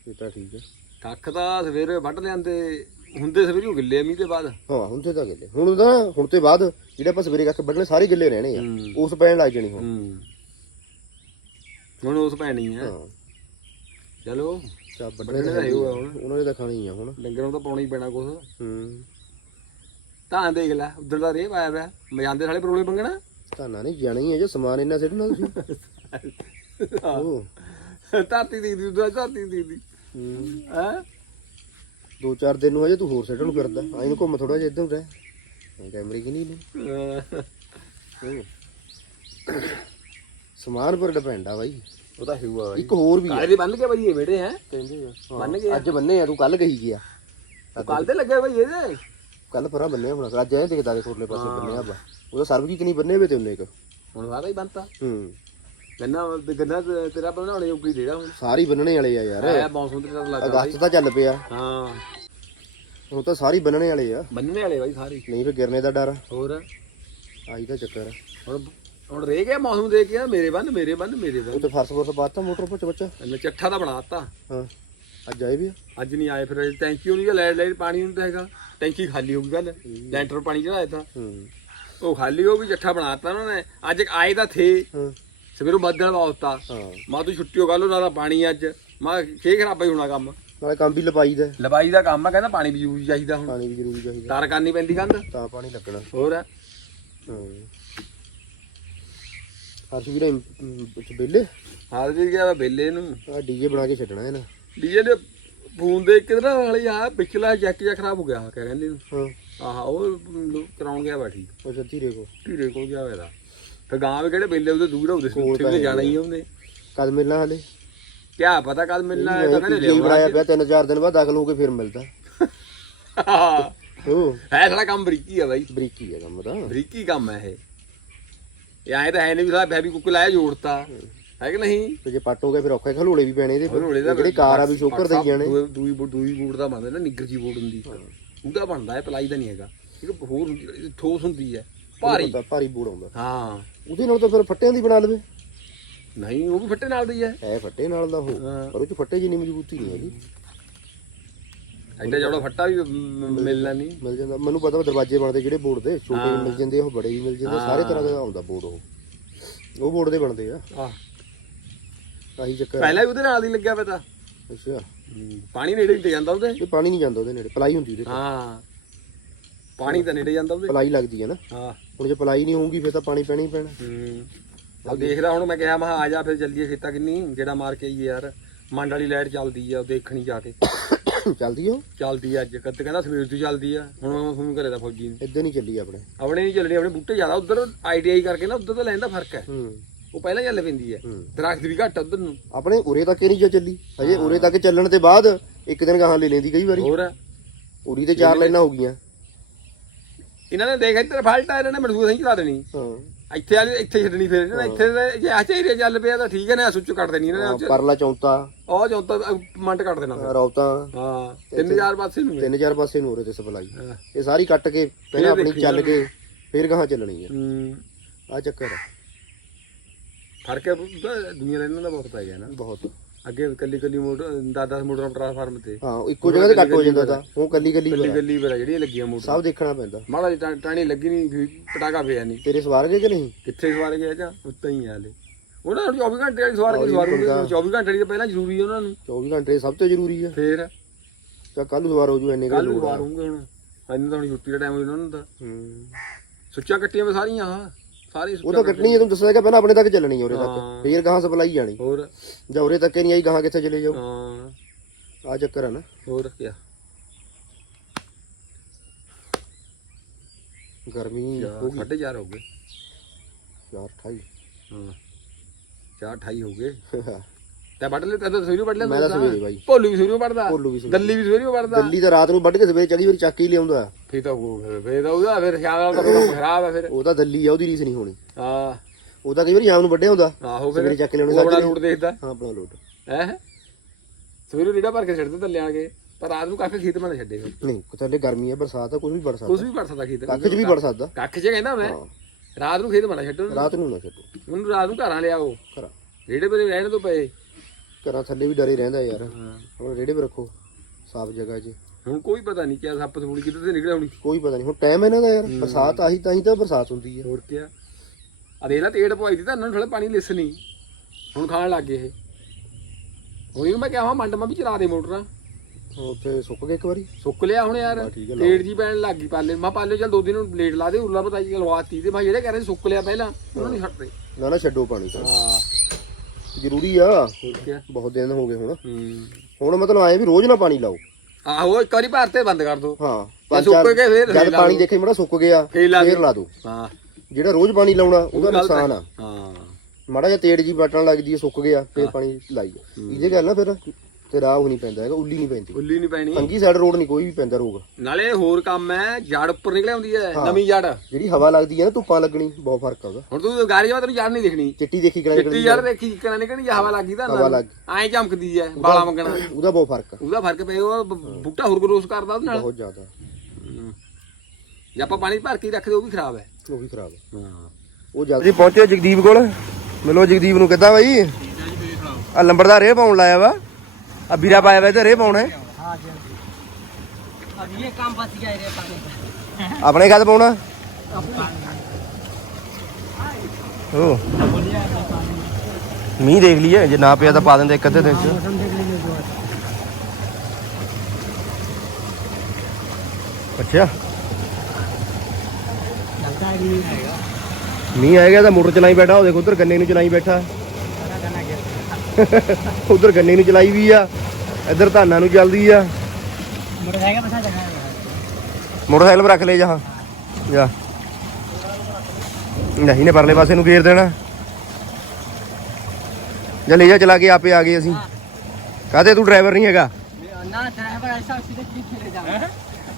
ਇਹ ਤਾਂ ਠੀਕ ਹੈ। ਕੱਖ ਤਾਂ ਸਵੇਰੇ ਵੱਢ ਲਿਆਂਦੇ ਹੁੰਦੇ ਸਵੇਰੇ ਉਹ ਗਿੱਲੇ ਆ ਮੀਂਹ ਦੇ ਬਾਅਦ। ਹਾਂ ਹੁਣ ਤੇ ਤਾਂ ਗਿੱਲੇ। ਹੁਣ ਤਾਂ ਹੁਣ ਤੇ ਬਾਅਦ ਜਿਹੜੇ ਆਪਾਂ ਸਵੇਰੇ ਕਾਕੇ ਵੱਢਣੇ ਸਾਰੇ ਗਿੱਲੇ ਰਹਿਣੇ ਆ। ਉਸ ਪੈਣ ਲੱਗ ਜਾਣੀ ਹੁਣ। ਹੂੰ। ਹੁਣ ਉਸ ਪੈਣੀ ਹਾਂ। ਚਲੋ ਚਾ ਵੱਢਣੇ ਤਾਂ ਹੀ ਹੋਇਆ ਹੁਣ। ਉਹਨਾਂ ਨੇ ਤਾਂ ਖਾਣੀ ਆ ਹੁਣ। ਡੰਗਰਾਂ ਨੂੰ ਤਾਂ ਪਾਉਣਾ ਹੀ ਪੈਣਾ ਕੁਛ। ਹੂੰ। ਧਾਨ ਦੇਖ ਲੈ ਉਧਰ ਦਾ ਰੇਹ ਪਾਇਆ ਪਿਆ। ਮਜਾਂਦੇ ਸਾਲੇ ਪਰੋਲੇ ਮੰਗਣਾ। ਧਾਨਾ ਨਹੀਂ ਜਾਣਾ ਹੀ ਹੈ ਜੇ ਸਮਾਨ ਇੰਨਾ ਸਿੱਟਣਾ ਤੁਸੀਂ। ਉਹ ਧਰਤੀ ਦੀ ਦੀ ਉਧਰ ਧਰਤੀ ਦੀ ਦੀ ਹੂੰ। ਹੈ? ਦੋ ਚਾਰ ਦਿਨ ਨੂੰ ਹਜੇ ਤੂੰ ਹੋਰ ਸਿੱਟਣ ਨੂੰ ਫਿਰਦਾ ਆਈ ਨੂੰ ਘੁੰਮ ਥੋੜਾ ਜਿਹਾ ਇੱਧਰ ਨੂੰ ਰਹਿ। ਕੈਮਰੇ ਕਿ ਨਹੀਂ ਨੇ। ਸਮਾਨ ਪਰ ਡਿਪੈਂਡ ਆ ਬਾਈ। ਉਹ ਤਾਂ ਹਿਊਆ ਇੱਕ ਹੋਰ ਵੀ ਆ। ਕਾਲੇ ਦੇ ਬੰਨ ਕੇ ਬਈ ਇਹ ਬੇੜੇ ਹੈ? ਕਹਿੰਦੇ ਆ। ਬੰਨ ਗਏ ਅੱਜ ਬੰਨੇ ਆ ਤੂੰ ਕੱਲ ਗਈ ਗਿਆ ਕੱਲ ਤੇ ਲੱਗੇ ਬਈ ਇਹਦੇ। ਕੱਲ ਪਰਾਂ ਬੰਨੇ ਹੁਣ ਅੱਜ ਐ ਦਿਖਦਾ ਕਿ ਕੋਰਲੇ ਪਾਸੇ ਬੰਨੇ ਆ ਬਾ ਉਹਦਾ ਸਰਬ ਕੀ ਨਹੀਂ ਬੰਨੇ ਵੇ ਤੇ ਉਹਨੇ ਇੱਕ। ਹੁਣ ਵਾਦਾ ਹੀ ਬੰਨਤਾ। ਹੂੰ। ਗੰਨਾ ਗੰਨਾ ਤੇ- ਤੇਰਾ ਬਣਾਉਣੇ ਉਪਰੀ ਦੇੜਾ ਹੁਣ। ਸਾਰੀ ਬੰਨਣੇ ਵਾਲੇ ਆ ਯਾਰ। ਐ ਮੌਸਮ ਤੇ ਲੱਗਦਾ ਅਗਸਤ ਤਾਂ ਚੱਲ ਪਿਆ। ਹਾਂ। ਹੁਣ ਤਾਂ ਸਾਰੀ ਬੰਨਣੇ ਵਾਲੇ ਆ। ਬੰਨਣੇ ਵਾਲੇ ਬਾਈ ਸਾਰੇ। ਨਹੀਂ ਫੇ ਗਿਰਨੇ ਦਾ ਡਰ। ਹੋਰ? ਆਹੀ ਤਾਂ ਚੱਕਰ ਆ। ਹੁਣ ਹੁਣ ਰਹਿ ਗਿਆ ਮੌਸਮ ਦੇਖ ਕੇ ਮੇਰੇ ਬੰਨ ਮੇਰੇ ਬੰਨ ਮੇਰੇ ਬੰਨ। ਉਹ ਤੇ ਫਰਸ ਫਰਸ ਪਾਤਾ ਮੋਟਰ ਪੁੱਛ ਬੱਚਾ ਚੱਠਾ ਤਾਂ ਬਣਾਤਾ ਹਾਂ। ਅੱਜ ਆਏ ਵੀ ਅੱਜ ਨਹੀਂ ਆਏ ਫਿਰ ਟੈਂਕੀ ਹੋਣੀ ਲੈਟ ਲਾਈਟ ਪਾਣੀ ਤਾਂ ਹੈਗਾ। ਟੈਂਕੀ ਖਾਲੀ ਹੋ ਗਈ ਕੱਲ ਲੈਂਟਰ ਪਾਣੀ ਚੜਾਇਆ ਤਾਂ ਉਹ ਖਾਲੀ ਹੋ ਗਈ ਚੱਠਾ ਬਣਾਤਾ ਉਹਨਾਂ ਨੇ। ਅੱਜ ਆਏ ਤਾਂ ਥੇ। ਸਵੇਰੋਂ ਬੱਦਲ ਵਾਉਤਾ ਮਾਂ ਤੂੰ ਛੁੱਟੀ ਹੋ ਗੱਲ ਨਾ ਤਾਂ ਪਾਣੀ ਅੱਜ। ਮੈਂ ਖੇ ਖਰਾਬਾ ਹੀ ਹੋਣਾ ਕੰਮ। ਨਾਲੇ ਕੰਮ ਵੀ ਲਪਾਈ ਦਾ। ਲਬਾਈ ਦਾ ਕੰਮ ਆ ਕਹਿੰਦਾ ਪਾਣੀ ਵੀ ਜ਼ਰੂਰੀ ਚਾਹੀਦਾ ਹੁਣ। ਪਾਣੀ ਵੀ ਜ਼ਰੂਰੀ ਚਾਹੀਦਾ। ਤਾਰ ਕਰਨੀ ਪੈਂਦੀ ਕੰਧ। ਤਾਂ ਪਾਣੀ ਲੱਗਣਾ। ਹੋਰ? ਆ। ਹਾਂ। ਹਰਸ਼ ਵੀਰੇ ਵਿੱਚ ਬੇਲੇ ਹਾਲ ਜੀ ਗਿਆ ਬੇਲੇ ਨੂੰ। ਆ ਡੀਜੇ ਬਣਾ ਕੇ ਛੱਡਣਾ ਹੈ ਨਾ ਡੀਜੇ ਦੇ ਫੋਨ ਦੇ ਕਿਧਰ ਵਾਲੀ ਆ ਪਿਛਲਾ ਜੈਕ ਜਿਹਾ ਖਰਾਬ ਹੋ ਗਿਆ ਕਿਆ ਕਹਿੰਦੇ? ਹਾਂ। ਆਹ ਉਹ ਕਰਾਉਣ ਗਿਆ ਬੈਠੀ ਉਹ ਜੱਤੀ ਰੇ ਕੋ ਢੀਰੇ ਕੋਲ ਗਿਆ ਹੋਇਆ ਦਾ ਫਿਰ ਗਾਂ ਵੀ ਕਿਹੜੇ ਬੇਲੇ ਉਹਦੇ ਦੂਰ ਸੀ ਕੋਲ ਉੱਥੇ ਵੀ ਹੈ ਜਾਣਾ ਹੀ ਆ। ਉਹਨੇ। ਕਦ ਮਿਲਣਾ ਹਲੇ? ਕਿਆ ਪਤਾ ਕਦ ਮਿਲਣਾ ਹੈ ਤਾਂ ਕਹਿੰਦੇ ਪੀਜੀ ਬਣਾਇਆ ਲਿਆਉਣਾ ਪਿਆ ਤਿੰਨ ਚਾਰ ਦਿਨ ਬਾਅਦ ਦਾਖਲ ਹੋ ਕੇ ਫਿਰ ਮਿਲਦਾ। ਉਹ ਹੈ। ਸਾਡਾ ਕੰਮ ਬਰੀਕੀ ਆ ਬਾਈ। ਬਰੀਕੀ ਹੈ ਕੰਮ ਤਾਂ। ਬਰੀਕੀ ਕੰਮ ਹੈ ਇਹ। ਇਹ ਆਏ ਤਾਂ ਹੈ ਨਹੀਂ ਵੀ ਸਾਲਾ ਬੈਬੀ ਕੁੱਕ ਲਾਇਆ ਜੋੜਤਾ। ਹੈ ਕਿ ਨਹੀਂ? ਤੇ ਜੇ ਪੱਟ ਹੋ ਗਿਆ ਫਿਰ ਔਖੇ ਖਲੋਲੇ ਵੀ ਪੈਣੇ ਇਹਦੇ ਹਲੋਲੇ ਦਾ ਜਿਹੜੇ ਕਾਰ ਆ ਵੀ ਸ਼ੋਕਰ ਦੇਈ ਜਾਣੇ ਦੂਈ- ਦੂਈ ਬੋ- ਦੂਈ ਬੂਟ ਦਾ ਬਣਦਾ ਨਾ ਨਿੱਗਰ ਜੀ ਬੂਟ ਹੁੰਦੀ। ਉਹਦਾ ਬਣਦਾ ਹੈ ਪਲਾਈ ਦਾ ਨਹੀਂ ਹੈਗਾ। ਇੱਕ ਹੋਰ ਹੈ, ਠੋਸ ਹੁੰਦੀ ਹੈ ਭਾਰੀ। ਭਾਰੀ ਬੂੜ ਆਉਂਦਾ। ਹਾਂ। ਉਹਦੇ ਨਾਲ ਤਾਂ ਫਿਰ ਫੱਟਿਆਂ ਦੀ ਬਣਾ ਲਵੇ। ਨਹੀਂ ਉਹ ਵੀ ਫੱਟੇ ਨਾਲ ਦੀ ਹੈ। ਐ ਫੱਟੇ ਨਾਲ ਦਾ ਉਹ ਹਾਂ। ਪਰ ਉਹ ਚ ਫੱਟੇ ਜਿੰਨੀ ਮਜ਼ਬੂਤੀ ਨਹੀਂ ਹੈਗੀ। ਐਡਾ ਜੋੜਾ ਫੱਟਾ ਵੀ ਮਿਲਣਾ ਨਹੀਂ। ਮਿਲ ਜਾਂਦਾ। ਮੈਨੂੰ ਪਤਾ ਵਾ ਦਰਵਾਜ਼ੇ ਬਣਦੇ ਜਿਹੜੇ ਬੋਰਡ ਦੇ ਛੋਟੇ ਮਿਲ ਜਾਂਦੇ ਉਹ ਬੜੇ ਵੀ ਮਿਲ ਜਾਂਦੇ ਸਾਰੇ ਤਰ੍ਹਾਂ ਦਾ ਆਉਂਦਾ ਬੋਰਡ ਉਹ। ਉਹ ਬੋਰਡ ਦੇ ਬਣਦੇ ਆ। ਆਹ। ਆਹੀ ਚੱਕਰ ਆ। ਪਹਿਲਾਂ ਵੀ ਉਹਦੇ ਨਾਲ ਹੀ ਲੱਗਿਆ ਪਿਆ ਤਾਂ। ਅੱਛਾ। ਪਾਣੀ ਨੇੜੇ ਨਹੀਂ ਤੇ ਜਾਂਦਾ ਉਹਦੇ। ਇਹ ਪਾਣੀ ਨਹੀਂ ਜਾਂਦਾ ਉਹਦੇ ਨੇੜੇ ਪਲਾਈ ਹੁੰਦੀ ਉਹਦੇ ਤੇ। ਹਾਂ। ਪਾਣੀ ਤਾਂ ਨੇੜੇ ਜਾਂਦਾ ਉਹਦੇ। ਪਲਾਈ ਲੱਗਦੀ ਹੈ ਨਾ। ਹਾਂ। ਹੁਣ ਜੇ ਪਲਾਈ ਨਹੀਂ ਹੋਊਗੀ ਫਿਰ ਤਾਂ ਪਾਣੀ ਪੈਣਾ ਹੀ ਪੈਣਾ। ਹੂੰ। ਚੱਲ ਦੇਖਦਾ ਹੁਣ ਮੈਂ ਕਿਹਾ ਮੈਂ ਕਿਹਾ ਆ ਜਾ ਫਿਰ ਜਲਦੀ ਖੇਤਾ ਕਿੰਨੀ ਜਿਹੜਾ ਮਾਰ ਕੇ ਆਈਏ ਯਾਰ। ਮੰਡ ਵਾਲੀ ਲਾਈਟ ਚੱਲਦੀ ਆ ਉਹ ਦੇਖਣੀ ਜਾ ਕੇ। ਚੱਲਦੀ ਉਹ? ਚੱਲਦੀ ਆ ਅੱਜ। ਕੱਤ ਕਹਿੰਦਾ ਸਵੇਰ ਤੋਂ ਚੱਲਦੀ ਆ। ਹੁਣ ਮੈਂ ਫੋਨ ਕਰੇ ਦਾ ਫੌਜੀ ਨੂੰ। ਇਦਾਂ ਨਹੀਂ ਚੱਲੀ ਆਪਣੇ। ਆਪਣੇ ਨਹੀਂ ਚੱਲਣੀ ਆਪਣੇ ਬੂਟੇ ਜ਼ਿਆਦਾ ਉਧਰ ਆਈਟੀਆਈ ਕਰਕੇ ਨਾ ਉਧਰ ਤਾਂ ਲੈਣ ਦਾ ਫ਼ਰਕ ਹੈ। ਹੂੰ। ਉਹ ਪਹਿਲਾਂ ਚੱਲ ਪੈਂਦੀ ਹੈ। ਹੂੰ। ਦਰਖਤ ਵੀ ਘੱਟ ਉਧਰ ਨੂੰ। ਆਪਣੇ ਉਰੇ ਤੱਕ ਹੀ ਨਹੀਂ ਜੋ ਚੱਲੀ। ਹਜੇ ਉਰੇ ਤੱਕ ਚੱਲਣ ਤੇ ਬਾਅਦ ਇੱਕ ਦਿਨ ਗਾਹਾਂ ਲੈ ਲੈਂਦੀ ਕਈ ਵਾਰੀ। ਹੋਰ ਉਰੀ ਤੇ ਚਾਰ ਲਾਈਨਾਂ ਹੋ ਗਈਆਂ। ਇਹਨਾਂ ਨੇ ਦੇਖ ਇੱਧਰ ਫਾਲਟ ਆ ਇਹਨਾਂ ਨੇ ਮਜ਼ਦੂਰ ਨਹੀਂ ਚਲਾ ਦੇਣੀ। ਹਾਂ। ਇੱਥੇ ਵਾਲੀ ਇੱਥੇ ਛੱਡਣੀ ਫਿਰ। ਇਹਨਾਂ ਨੇ ਇੱਥੇ ਜੇ ਆਹ ਏਰੀਆ ਚੱਲ ਪਿਆ ਤਾਂ ਠੀਕ ਹੈ ਨਾ ਸੁੱਚ ਕੱਟ ਦੇਣੀ ਇਹਨਾਂ ਹਾਂ, ਨੇ ਪਰਲਾ ਚੌਂਤਾ। ਉਹ ਜੋ ਤਾਂ ਮੰਟ ਕੱਟ ਦੇਣਾ। ਰੌਤਾ। ਹਾਂ ਤਿੰਨ ਚਾਰ ਪਾਸੇ ਨੂੰ ਹੈ। ਤਿੰਨ ਚਾਰ ਪਾਸੇ ਨੂੰ ਉਰੇ ਤੇ ਸਪਲਾਈ। ਹਾਂ। ਇਹ ਸਾਰੀ ਕੱਟ ਕੇ ਪਹਿਲਾਂ ਆਪਣੀ ਚੱਲ ਕੇ ਫਿਰ ਗਾਹਾਂ ਚੱਲਣੀ ਹੂੰ। ਆ ਚੱਕਰ ਆ। ਫ਼ਰਕ ਹੈ ਤਾਂ ਦੁਨੀਆ ਦਾ ਇਹਨਾਂ ਦਾ ਬਹੁਤ ਪੈ ਗਿਆ ਨਾ। ਬਹੁਤ। ਅੱਗੇ ਕੱਲੀ ਕੱਲੀ ਮੋਟਰ 10-10 ਮੋਟਰਾਂ ਟ੍ਰਾਂਸਫਾਰਮ ਤੇ। ਹਾਂ ਉਹ ਇੱਕੋ ਜਗ੍ਹਾ ਤੇ ਕੱਟ ਹੋ ਜਾਂਦਾ ਤਾਂ। ਉਹ ਕੱਲੀ ਕੱਲੀ ਕੱਲੀ ਕੱਲੀ ਪਰ ਜਿਹੜੀਆਂ ਲੱਗੀਆਂ ਮੋਟਰ। ਸਭ ਦੇਖਣਾ ਪੈਂਦਾ। ਮਾੜਾ ਜਿਹਾ ਟਾ- ਟਾਣੀ ਲੱਗੀ ਨਹੀਂ ਪਟਾਕਾ ਪਿਆ ਨਹੀਂ। ਤੇਰੇ ਸਵਾਰ ਗਏ ਕਿ ਨਹੀਂ? ਕਿੱਥੇ ਸਵਾਰ ਗਿਆ ਜਾਂ? ਉੱਤਾਂ ਹੀ ਆ ਹਲੇ। ਉਹਨਾਂ ਨੂੰ 24 ਘੰਟੇ ਵਾਲੀ ਸਵਾਰ ਕੇ ਸਵਾਰੂਗੇ 24 ਘੰਟੇ ਦੀ ਤਾਂ ਪਹਿਲਾਂ ਜ਼ਰੂਰੀ ਹੈ ਉਹਨਾਂ ਨੂੰ। 24 ਘੰਟੇ ਸਭ ਤੋਂ ਜ਼ਰੂਰੀ ਆ। ਫੇਰ? ਚਾ ਕੱਲ ਨੂੰ ਸਵਾਰ ਹੋ ਜੂ ਇੰਨੇ ਕੱਲ ਨੂੰ ਸਵਾਰੂਗੇ ਹੁਣ। ਅੱਜ ਤਾਂ ਹੁਣ ਛੁੱਟੀ ਦਾ ਟਾਈਮ ਹੋ ਜਾਣਾ ਉਹਨਾਂ ਦਾ ਹੂੰ। ਸੁੱਚਾਂ ਕੱਟੀਆਂ ਵੇ ਸਾਰੀਆਂ ਹਾਂ ਸਾਰੀ ਉਹ ਤਾਂ ਕੱਟਣੀ ਹੈ ਤੈਨੂੰ ਦੱਸਿਆ ਕਿ ਪਹਿਲਾਂ ਆਪਣੇ ਤੱਕ ਚੱਲਣੀ ਉਰੇ ਹਾਂ। ਤੱਕ ਫੇਰ ਗਾਹਾਂ ਸਪਲਾਈ ਜਾਣੀ ਹੋਰ? ਜਾਂ ਉਰੇ ਤੱਕ ਹੀ ਨਹੀਂ ਆਈ ਗਾਹਾਂ ਕਿੱਥੇ ਚਲੇ ਜਾਓ ਹਾਂ। ਆ ਚੱਕਰ ਆ ਨਾ। ਹੋਰ ਕੀ ਗਰਮੀ ਹੋ ਗਈ। ਸਾਢੇ ਚਾਰ ਹੋ ਗਏ। ਯਾਰ ਠਾਈ ਹਾਂ। ਚਾਰ 28 ਹੋ ਗਏ। ਤੇ ਵੱਢ ਲੈ ਤਾਂ ਸਵੇਰੇ ਵੱਢ ਲੈ ਮੈਂ ਤਾਂ ਸਵੇਰੇ ਬਾਈ। ਭੋਲੂ ਵੀ ਸਵੇਰੇ ਵੱਢਦਾ ਭੋਲੂ ਵੀ ਸਵੇਰੇ। ਗੱਲੀ ਵੀ ਸਵੇਰੇ ਵੱਢਦਾ। ਦਿੱਲੀ ਤਾਂ ਰਾਤ ਨੂੰ ਵੱਢ ਕੇ ਸਵੇਰੇ ਚੜੀ ਵਾਰੀ ਚੱਕ ਹੀ ਲਿਆਉਂਦਾ। ਫੇਰ ਤਾਂ ਉਹ ਫਿਰ- ਤਾਂ ਉਹਦਾ ਫਿਰ ਨਾਲ ਤਾਂ ਕੰਮ ਖਰਾਬ ਹੈ ਫਿਰ। ਉਹ ਤਾਂ ਦਿੱਲੀ ਆ ਉਹਦੀ ਰੀਸ ਨਹੀਂ ਹੋਣੀ। ਹਾਂ। ਉਹ ਤਾਂ ਕਈ ਵਾਰੀ ਸ਼ਾਮ ਨੂੰ ਵੱਢਿਆ ਹੁੰਦਾ। ਆਹੋ ਫਿਰ ਸਵੇਰੇ ਚੱਕ ਲਿਆਉਣੇ ਆਪਣਾ। ਰੂਟ ਦੇਖਦਾ। ਹਾਂ ਆਪਣਾ ਲੋਟ। ਹੈ? ਸਵੇਰੇ ਰੀੜਾ ਭਰ ਕੇ ਛੱਡਦੇ ਥੱਲੇ ਆ ਕੇ ਪਰ ਰਾਤ ਨੂੰ ਕੱਖ ਖੇਤ ਮੈਂ ਛੱਡੇ ਨਹੀਂ ਥੱਲੇ ਗਰਮੀ ਆ ਬਰਸਾਤ ਆ ਕੁਝ ਵੀ ਵੜ ਕੁਝ ਸਕਦਾ ਵੀ ਵੜ ਸਕਦਾ ਖੇਤ ਕੱਖ 'ਚ ਵੀ ਵੜ ਸਕਦਾ ਕੱਖ 'ਚ ਕਹਿੰਦਾ ਮੈਂ ਰਾਤ ਨੂੰ ਖੇਤ ਬਣਾ ਛੱਡੋ। ਰਾਤ ਨੂੰ ਨਾ ਛੱਡੋ। ਉਹਨੂੰ ਰਾਤ ਨੂੰ ਘਰਾਂ ਲਿਆਓ। ਘਰਾਂ। ਰੇੜੇ ਪਰੇ ਰਹਿਣ ਤੋਂ ਪਏ ਘਰਾਂ ਥੱਲੇ ਵੀ ਡਰੇ ਰਹਿੰਦਾ ਯਾਰ। ਹੁਣ ਰੇੜੇ 'ਤੇ ਰੱਖੋ ਸਾਫ਼ ਜਗ੍ਹਾ 'ਚ ਹੁਣ ਕੋਈ ਪਤਾ ਨਹੀਂ ਕਿਆ ਸੱਪ ਸੂੜੀ ਕਿੱਧਰ ਤੇ ਨਿਕਲਿਆ ਹੋਣੀ। ਕੋਈ ਪਤਾ ਨਹੀਂ ਹੁਣ ਟਾਈਮ ਇਹਨਾਂ ਦਾ ਯਾਰ ਬਰਸਾਤ ਆਹੀ ਤਾਂ ਹੀ ਤਾਂ ਬਰਸਾਤ ਹੁੰਦੀ ਹੈ ਹੋਰ ਕਿਆ। ਆ ਦੇਖ ਲੈ ਤੇੜ ਪਵਾਈ ਦੀ ਤਾਂ ਇਹਨਾਂ ਨੂੰ ਥੋੜਾ ਪਾਣੀ ਲਿਸ ਨਹੀਂ ਹੁਣ ਖਾਣ ਲੱਗ ਗਏ ਇਹ। ਹੁਣ ਇਹਨੂੰ ਮੈਂ ਕਿਹਾ ਮੰਡ ਮਾ ਵੀ ਚਲਾ ਦੇ ਮੋਟਰਾਂ। ਉੱਥੇ ਸੁੱਕ ਗਏ ਇੱਕ ਵਾਰੀ। ਸੁੱਕ ਲਿਆ ਹੁਣ ਯਾਰ। ਬਸ ਠੀਕ ਹੈ, ਤੇੜ ਜੀ ਪੈਣ ਲੱਗ ਗਈ ਪਾਲੇ। ਮੈਂ ਪਾਲੇ ਚੱਲ ਦੋ ਦਿਨ ਨੂੰ ਲੇਟ ਲਾ ਦੇ ਉਰਲਾ ਪਤਾ ਜੀ ਲਵਾਤੀ ਤੇ ਮੈਂ ਜਿਹੜੇ ਕਹਿੰਦੇ ਸੁੱਕ ਲਿਆ ਪਹਿਲਾਂ ਉਹਨਾਂ ਨੂੰ ਛੱਡ ਦੇ। ਨਾ ਨਾ ਛੱਡੋ ਪਾਣੀ ਤਾਂ। ਹਾਂ। ਜ਼ਰੂਰੀ ਆ। ਹੋਰ ਬਹੁਤ ਦਿਨ ਹੋ ਗਏ ਹੁਣ। ਹੂੰ। ਹੁਣ ਮਤਲਬ ਆਏ ਵੀ ਰੋਜ਼ ਨਾ ਪਾਣੀ ਲਾਓ। ਆਹੋ ਇੱਕ ਵਾਰੀ ਭਰਤੇ ਬੰਦ ਕਰ ਦੋ। ਹਾਂ। ਸੁੱਕ ਗਏ ਫੇਰ ਜਦ ਪਾਣੀ ਦੇਖੇ ਮੜਾ ਸੁੱਕ ਗਿਆ ਫੇਰ ਲਾ ਫੇਰ ਦਿਓ। ਲਾ ਦੋ। ਹਾਂ। ਜਿਹੜਾ ਰੋਜ਼ ਪਾਣੀ ਲਾਉਣਾ ਉਹਦਾ ਗਲਤ। ਨੁਕਸਾਨ ਆ। ਹਾਂ। ਮਾੜਾ ਜਿਹਾ ਤੇੜ ਜੀ ਬਟਣ ਲੱਗਦੀ ਹੈ ਸੁੱਕ ਗਿਆ ਫੇਰ ਪਾਣੀ ਲਾਈ ਇਹਦੇ ਗੱਲ ਨਾ ਫਿਰ। ਤੇ ਰਾਹ ਨਹੀਂ ਪੈਂਦਾ ਹੈਗਾ ਉੱਲੀ ਨਹੀਂ ਪੈਂਦੀ। ਉੱਲੀ ਨਹੀਂ ਪੈਣੀ। ਅੰਗੀ ਸਾਈਡ ਰੋਡ ਨਹੀਂ ਕੋਈ ਵੀ ਪੈਂਦਾ ਰੋਗ ਨਾਲੇ ਹੋਰ ਕੰਮ ਹੈ ਜੜ ਉੱਪਰ ਨਿਕਲ ਆਉਂਦੀ ਹੈ ਨਵੀਂ ਜੜ। ਜਿਹੜੀ ਹਵਾ ਲੱਗਦੀ ਹੈ ਨਾ ਧੁੱਪਾਂ ਲੱਗਣੀ ਬਹੁਤ ਫ਼ਰਕ ਆ ਉਹਦਾ। ਹੁਣ ਤੂੰ ਗਾਰੀ ਵਾ ਤੈਨੂੰ ਜੜ ਨਹੀਂ ਦਿਖਣੀ। ਚਿੱਟੀ ਦੇਖੀ ਕਿਹੜਾ ਚਿੱਟੀ ਜੜ ਦੇਖੀ ਕਿੰਨਾ ਨਿਕਲਣੀ ਜੇ ਹਵਾ ਲੱਗੀ ਤਾਂ ਹਵਾ ਲੱਗ ਐਂ ਚਮਕਦੀ ਹੈ ਬਾਲਾ ਮੰਗਣਾ ਉਹਦਾ ਬਹੁਤ ਫ਼ਰਕ ਆ। ਉਹਦਾ ਫ਼ਰਕ ਪਿਆ ਉਹ ਬ- ਬੂਟਾ ਹੋਰ ਗਰੋਸ ਕਰਦਾ ਉਹਦੇ ਨਾਲ। ਬਹੁਤ ਜ਼ਿਆਦਾ। ਜੇ ਆਪਾਂ ਪਾਣੀ ਭਰ ਕੇ ਰੱਖਦੇ ਉਹ ਵੀ ਖਰਾਬ ਹੈ। ਉਹ ਵੀ ਖਰਾਬ ਹੈ। ਹਾਂ। ਉਹ ਜਲਦੀ ਪਹੁੰਚੇ ਜਗਦੀਪ ਕੋਲ? ਮਿਲੋ ਜਗਦੀਪ ਨੂੰ ਕਿੱਦਾਂ ਬਾਈ? ਆ ਲੰਬੜਦਾਰ ਪਾਉਣ ਲਾਇਆ ਵਾ। ਆ ਵੀਰਾ ਪਾਇਆ ਵਾ ਤੇ ਰੇ ਪਾਉਣਾ ਹੈ। अब ये काम बच गया रे पानी का ਆਪਣੇ ਕਦ ਪਾਉਣਾ ਓ ਮੀਂਹ ਦੇਖ ਲਈਏ ਜੇ ਨਾ ਪਿਆ ਤਾਂ ਪਾ ਦਿੰਦੇ ਇੱਕ ਅੱਧੇ ਦਿਨ ਚ मौसम देख लीजिए जो है। ਅੱਛਾ लगता है कि नहीं आएगा ਮੀਂਹ ਆਏਗਾ ਤਾਂ ਮੋਟਰ ਚਲਾਈ ਬੈਠਾ ਉਹ ਦੇਖ ਉਧਰ ਗੰਨੇ ਨੂੰ ਚਲਾਈ ਬੈਠਾ सारा गाना गिर ਉਧਰ ਗੰਨੇ ਨੂੰ ਚਲਾਈ ਵੀ ਆ ਇੱਧਰ ਧਾਨਾਂ ਨੂੰ ਚਲਦੀ ਆ। ਮੋਟਰਸਾਈਕਲ ਰੱਖ ਲੈ ਜਹਾਂ ਜਾ। ਨਹੀਂ ਨੇ ਪਰਲੇ ਪਾਸੇ ਨੂੰ ਗੇਰ ਦੇਣਾ। ਜਾਂ ਲੈ ਜਾ ਚਲਾ ਕੇ ਆਪੇ ਆ ਗਏ ਅਸੀਂ। ਕਹਦੇ ਤੂੰ ਡਰਾਈਵਰ ਨਹੀਂ ਹੈਗਾ?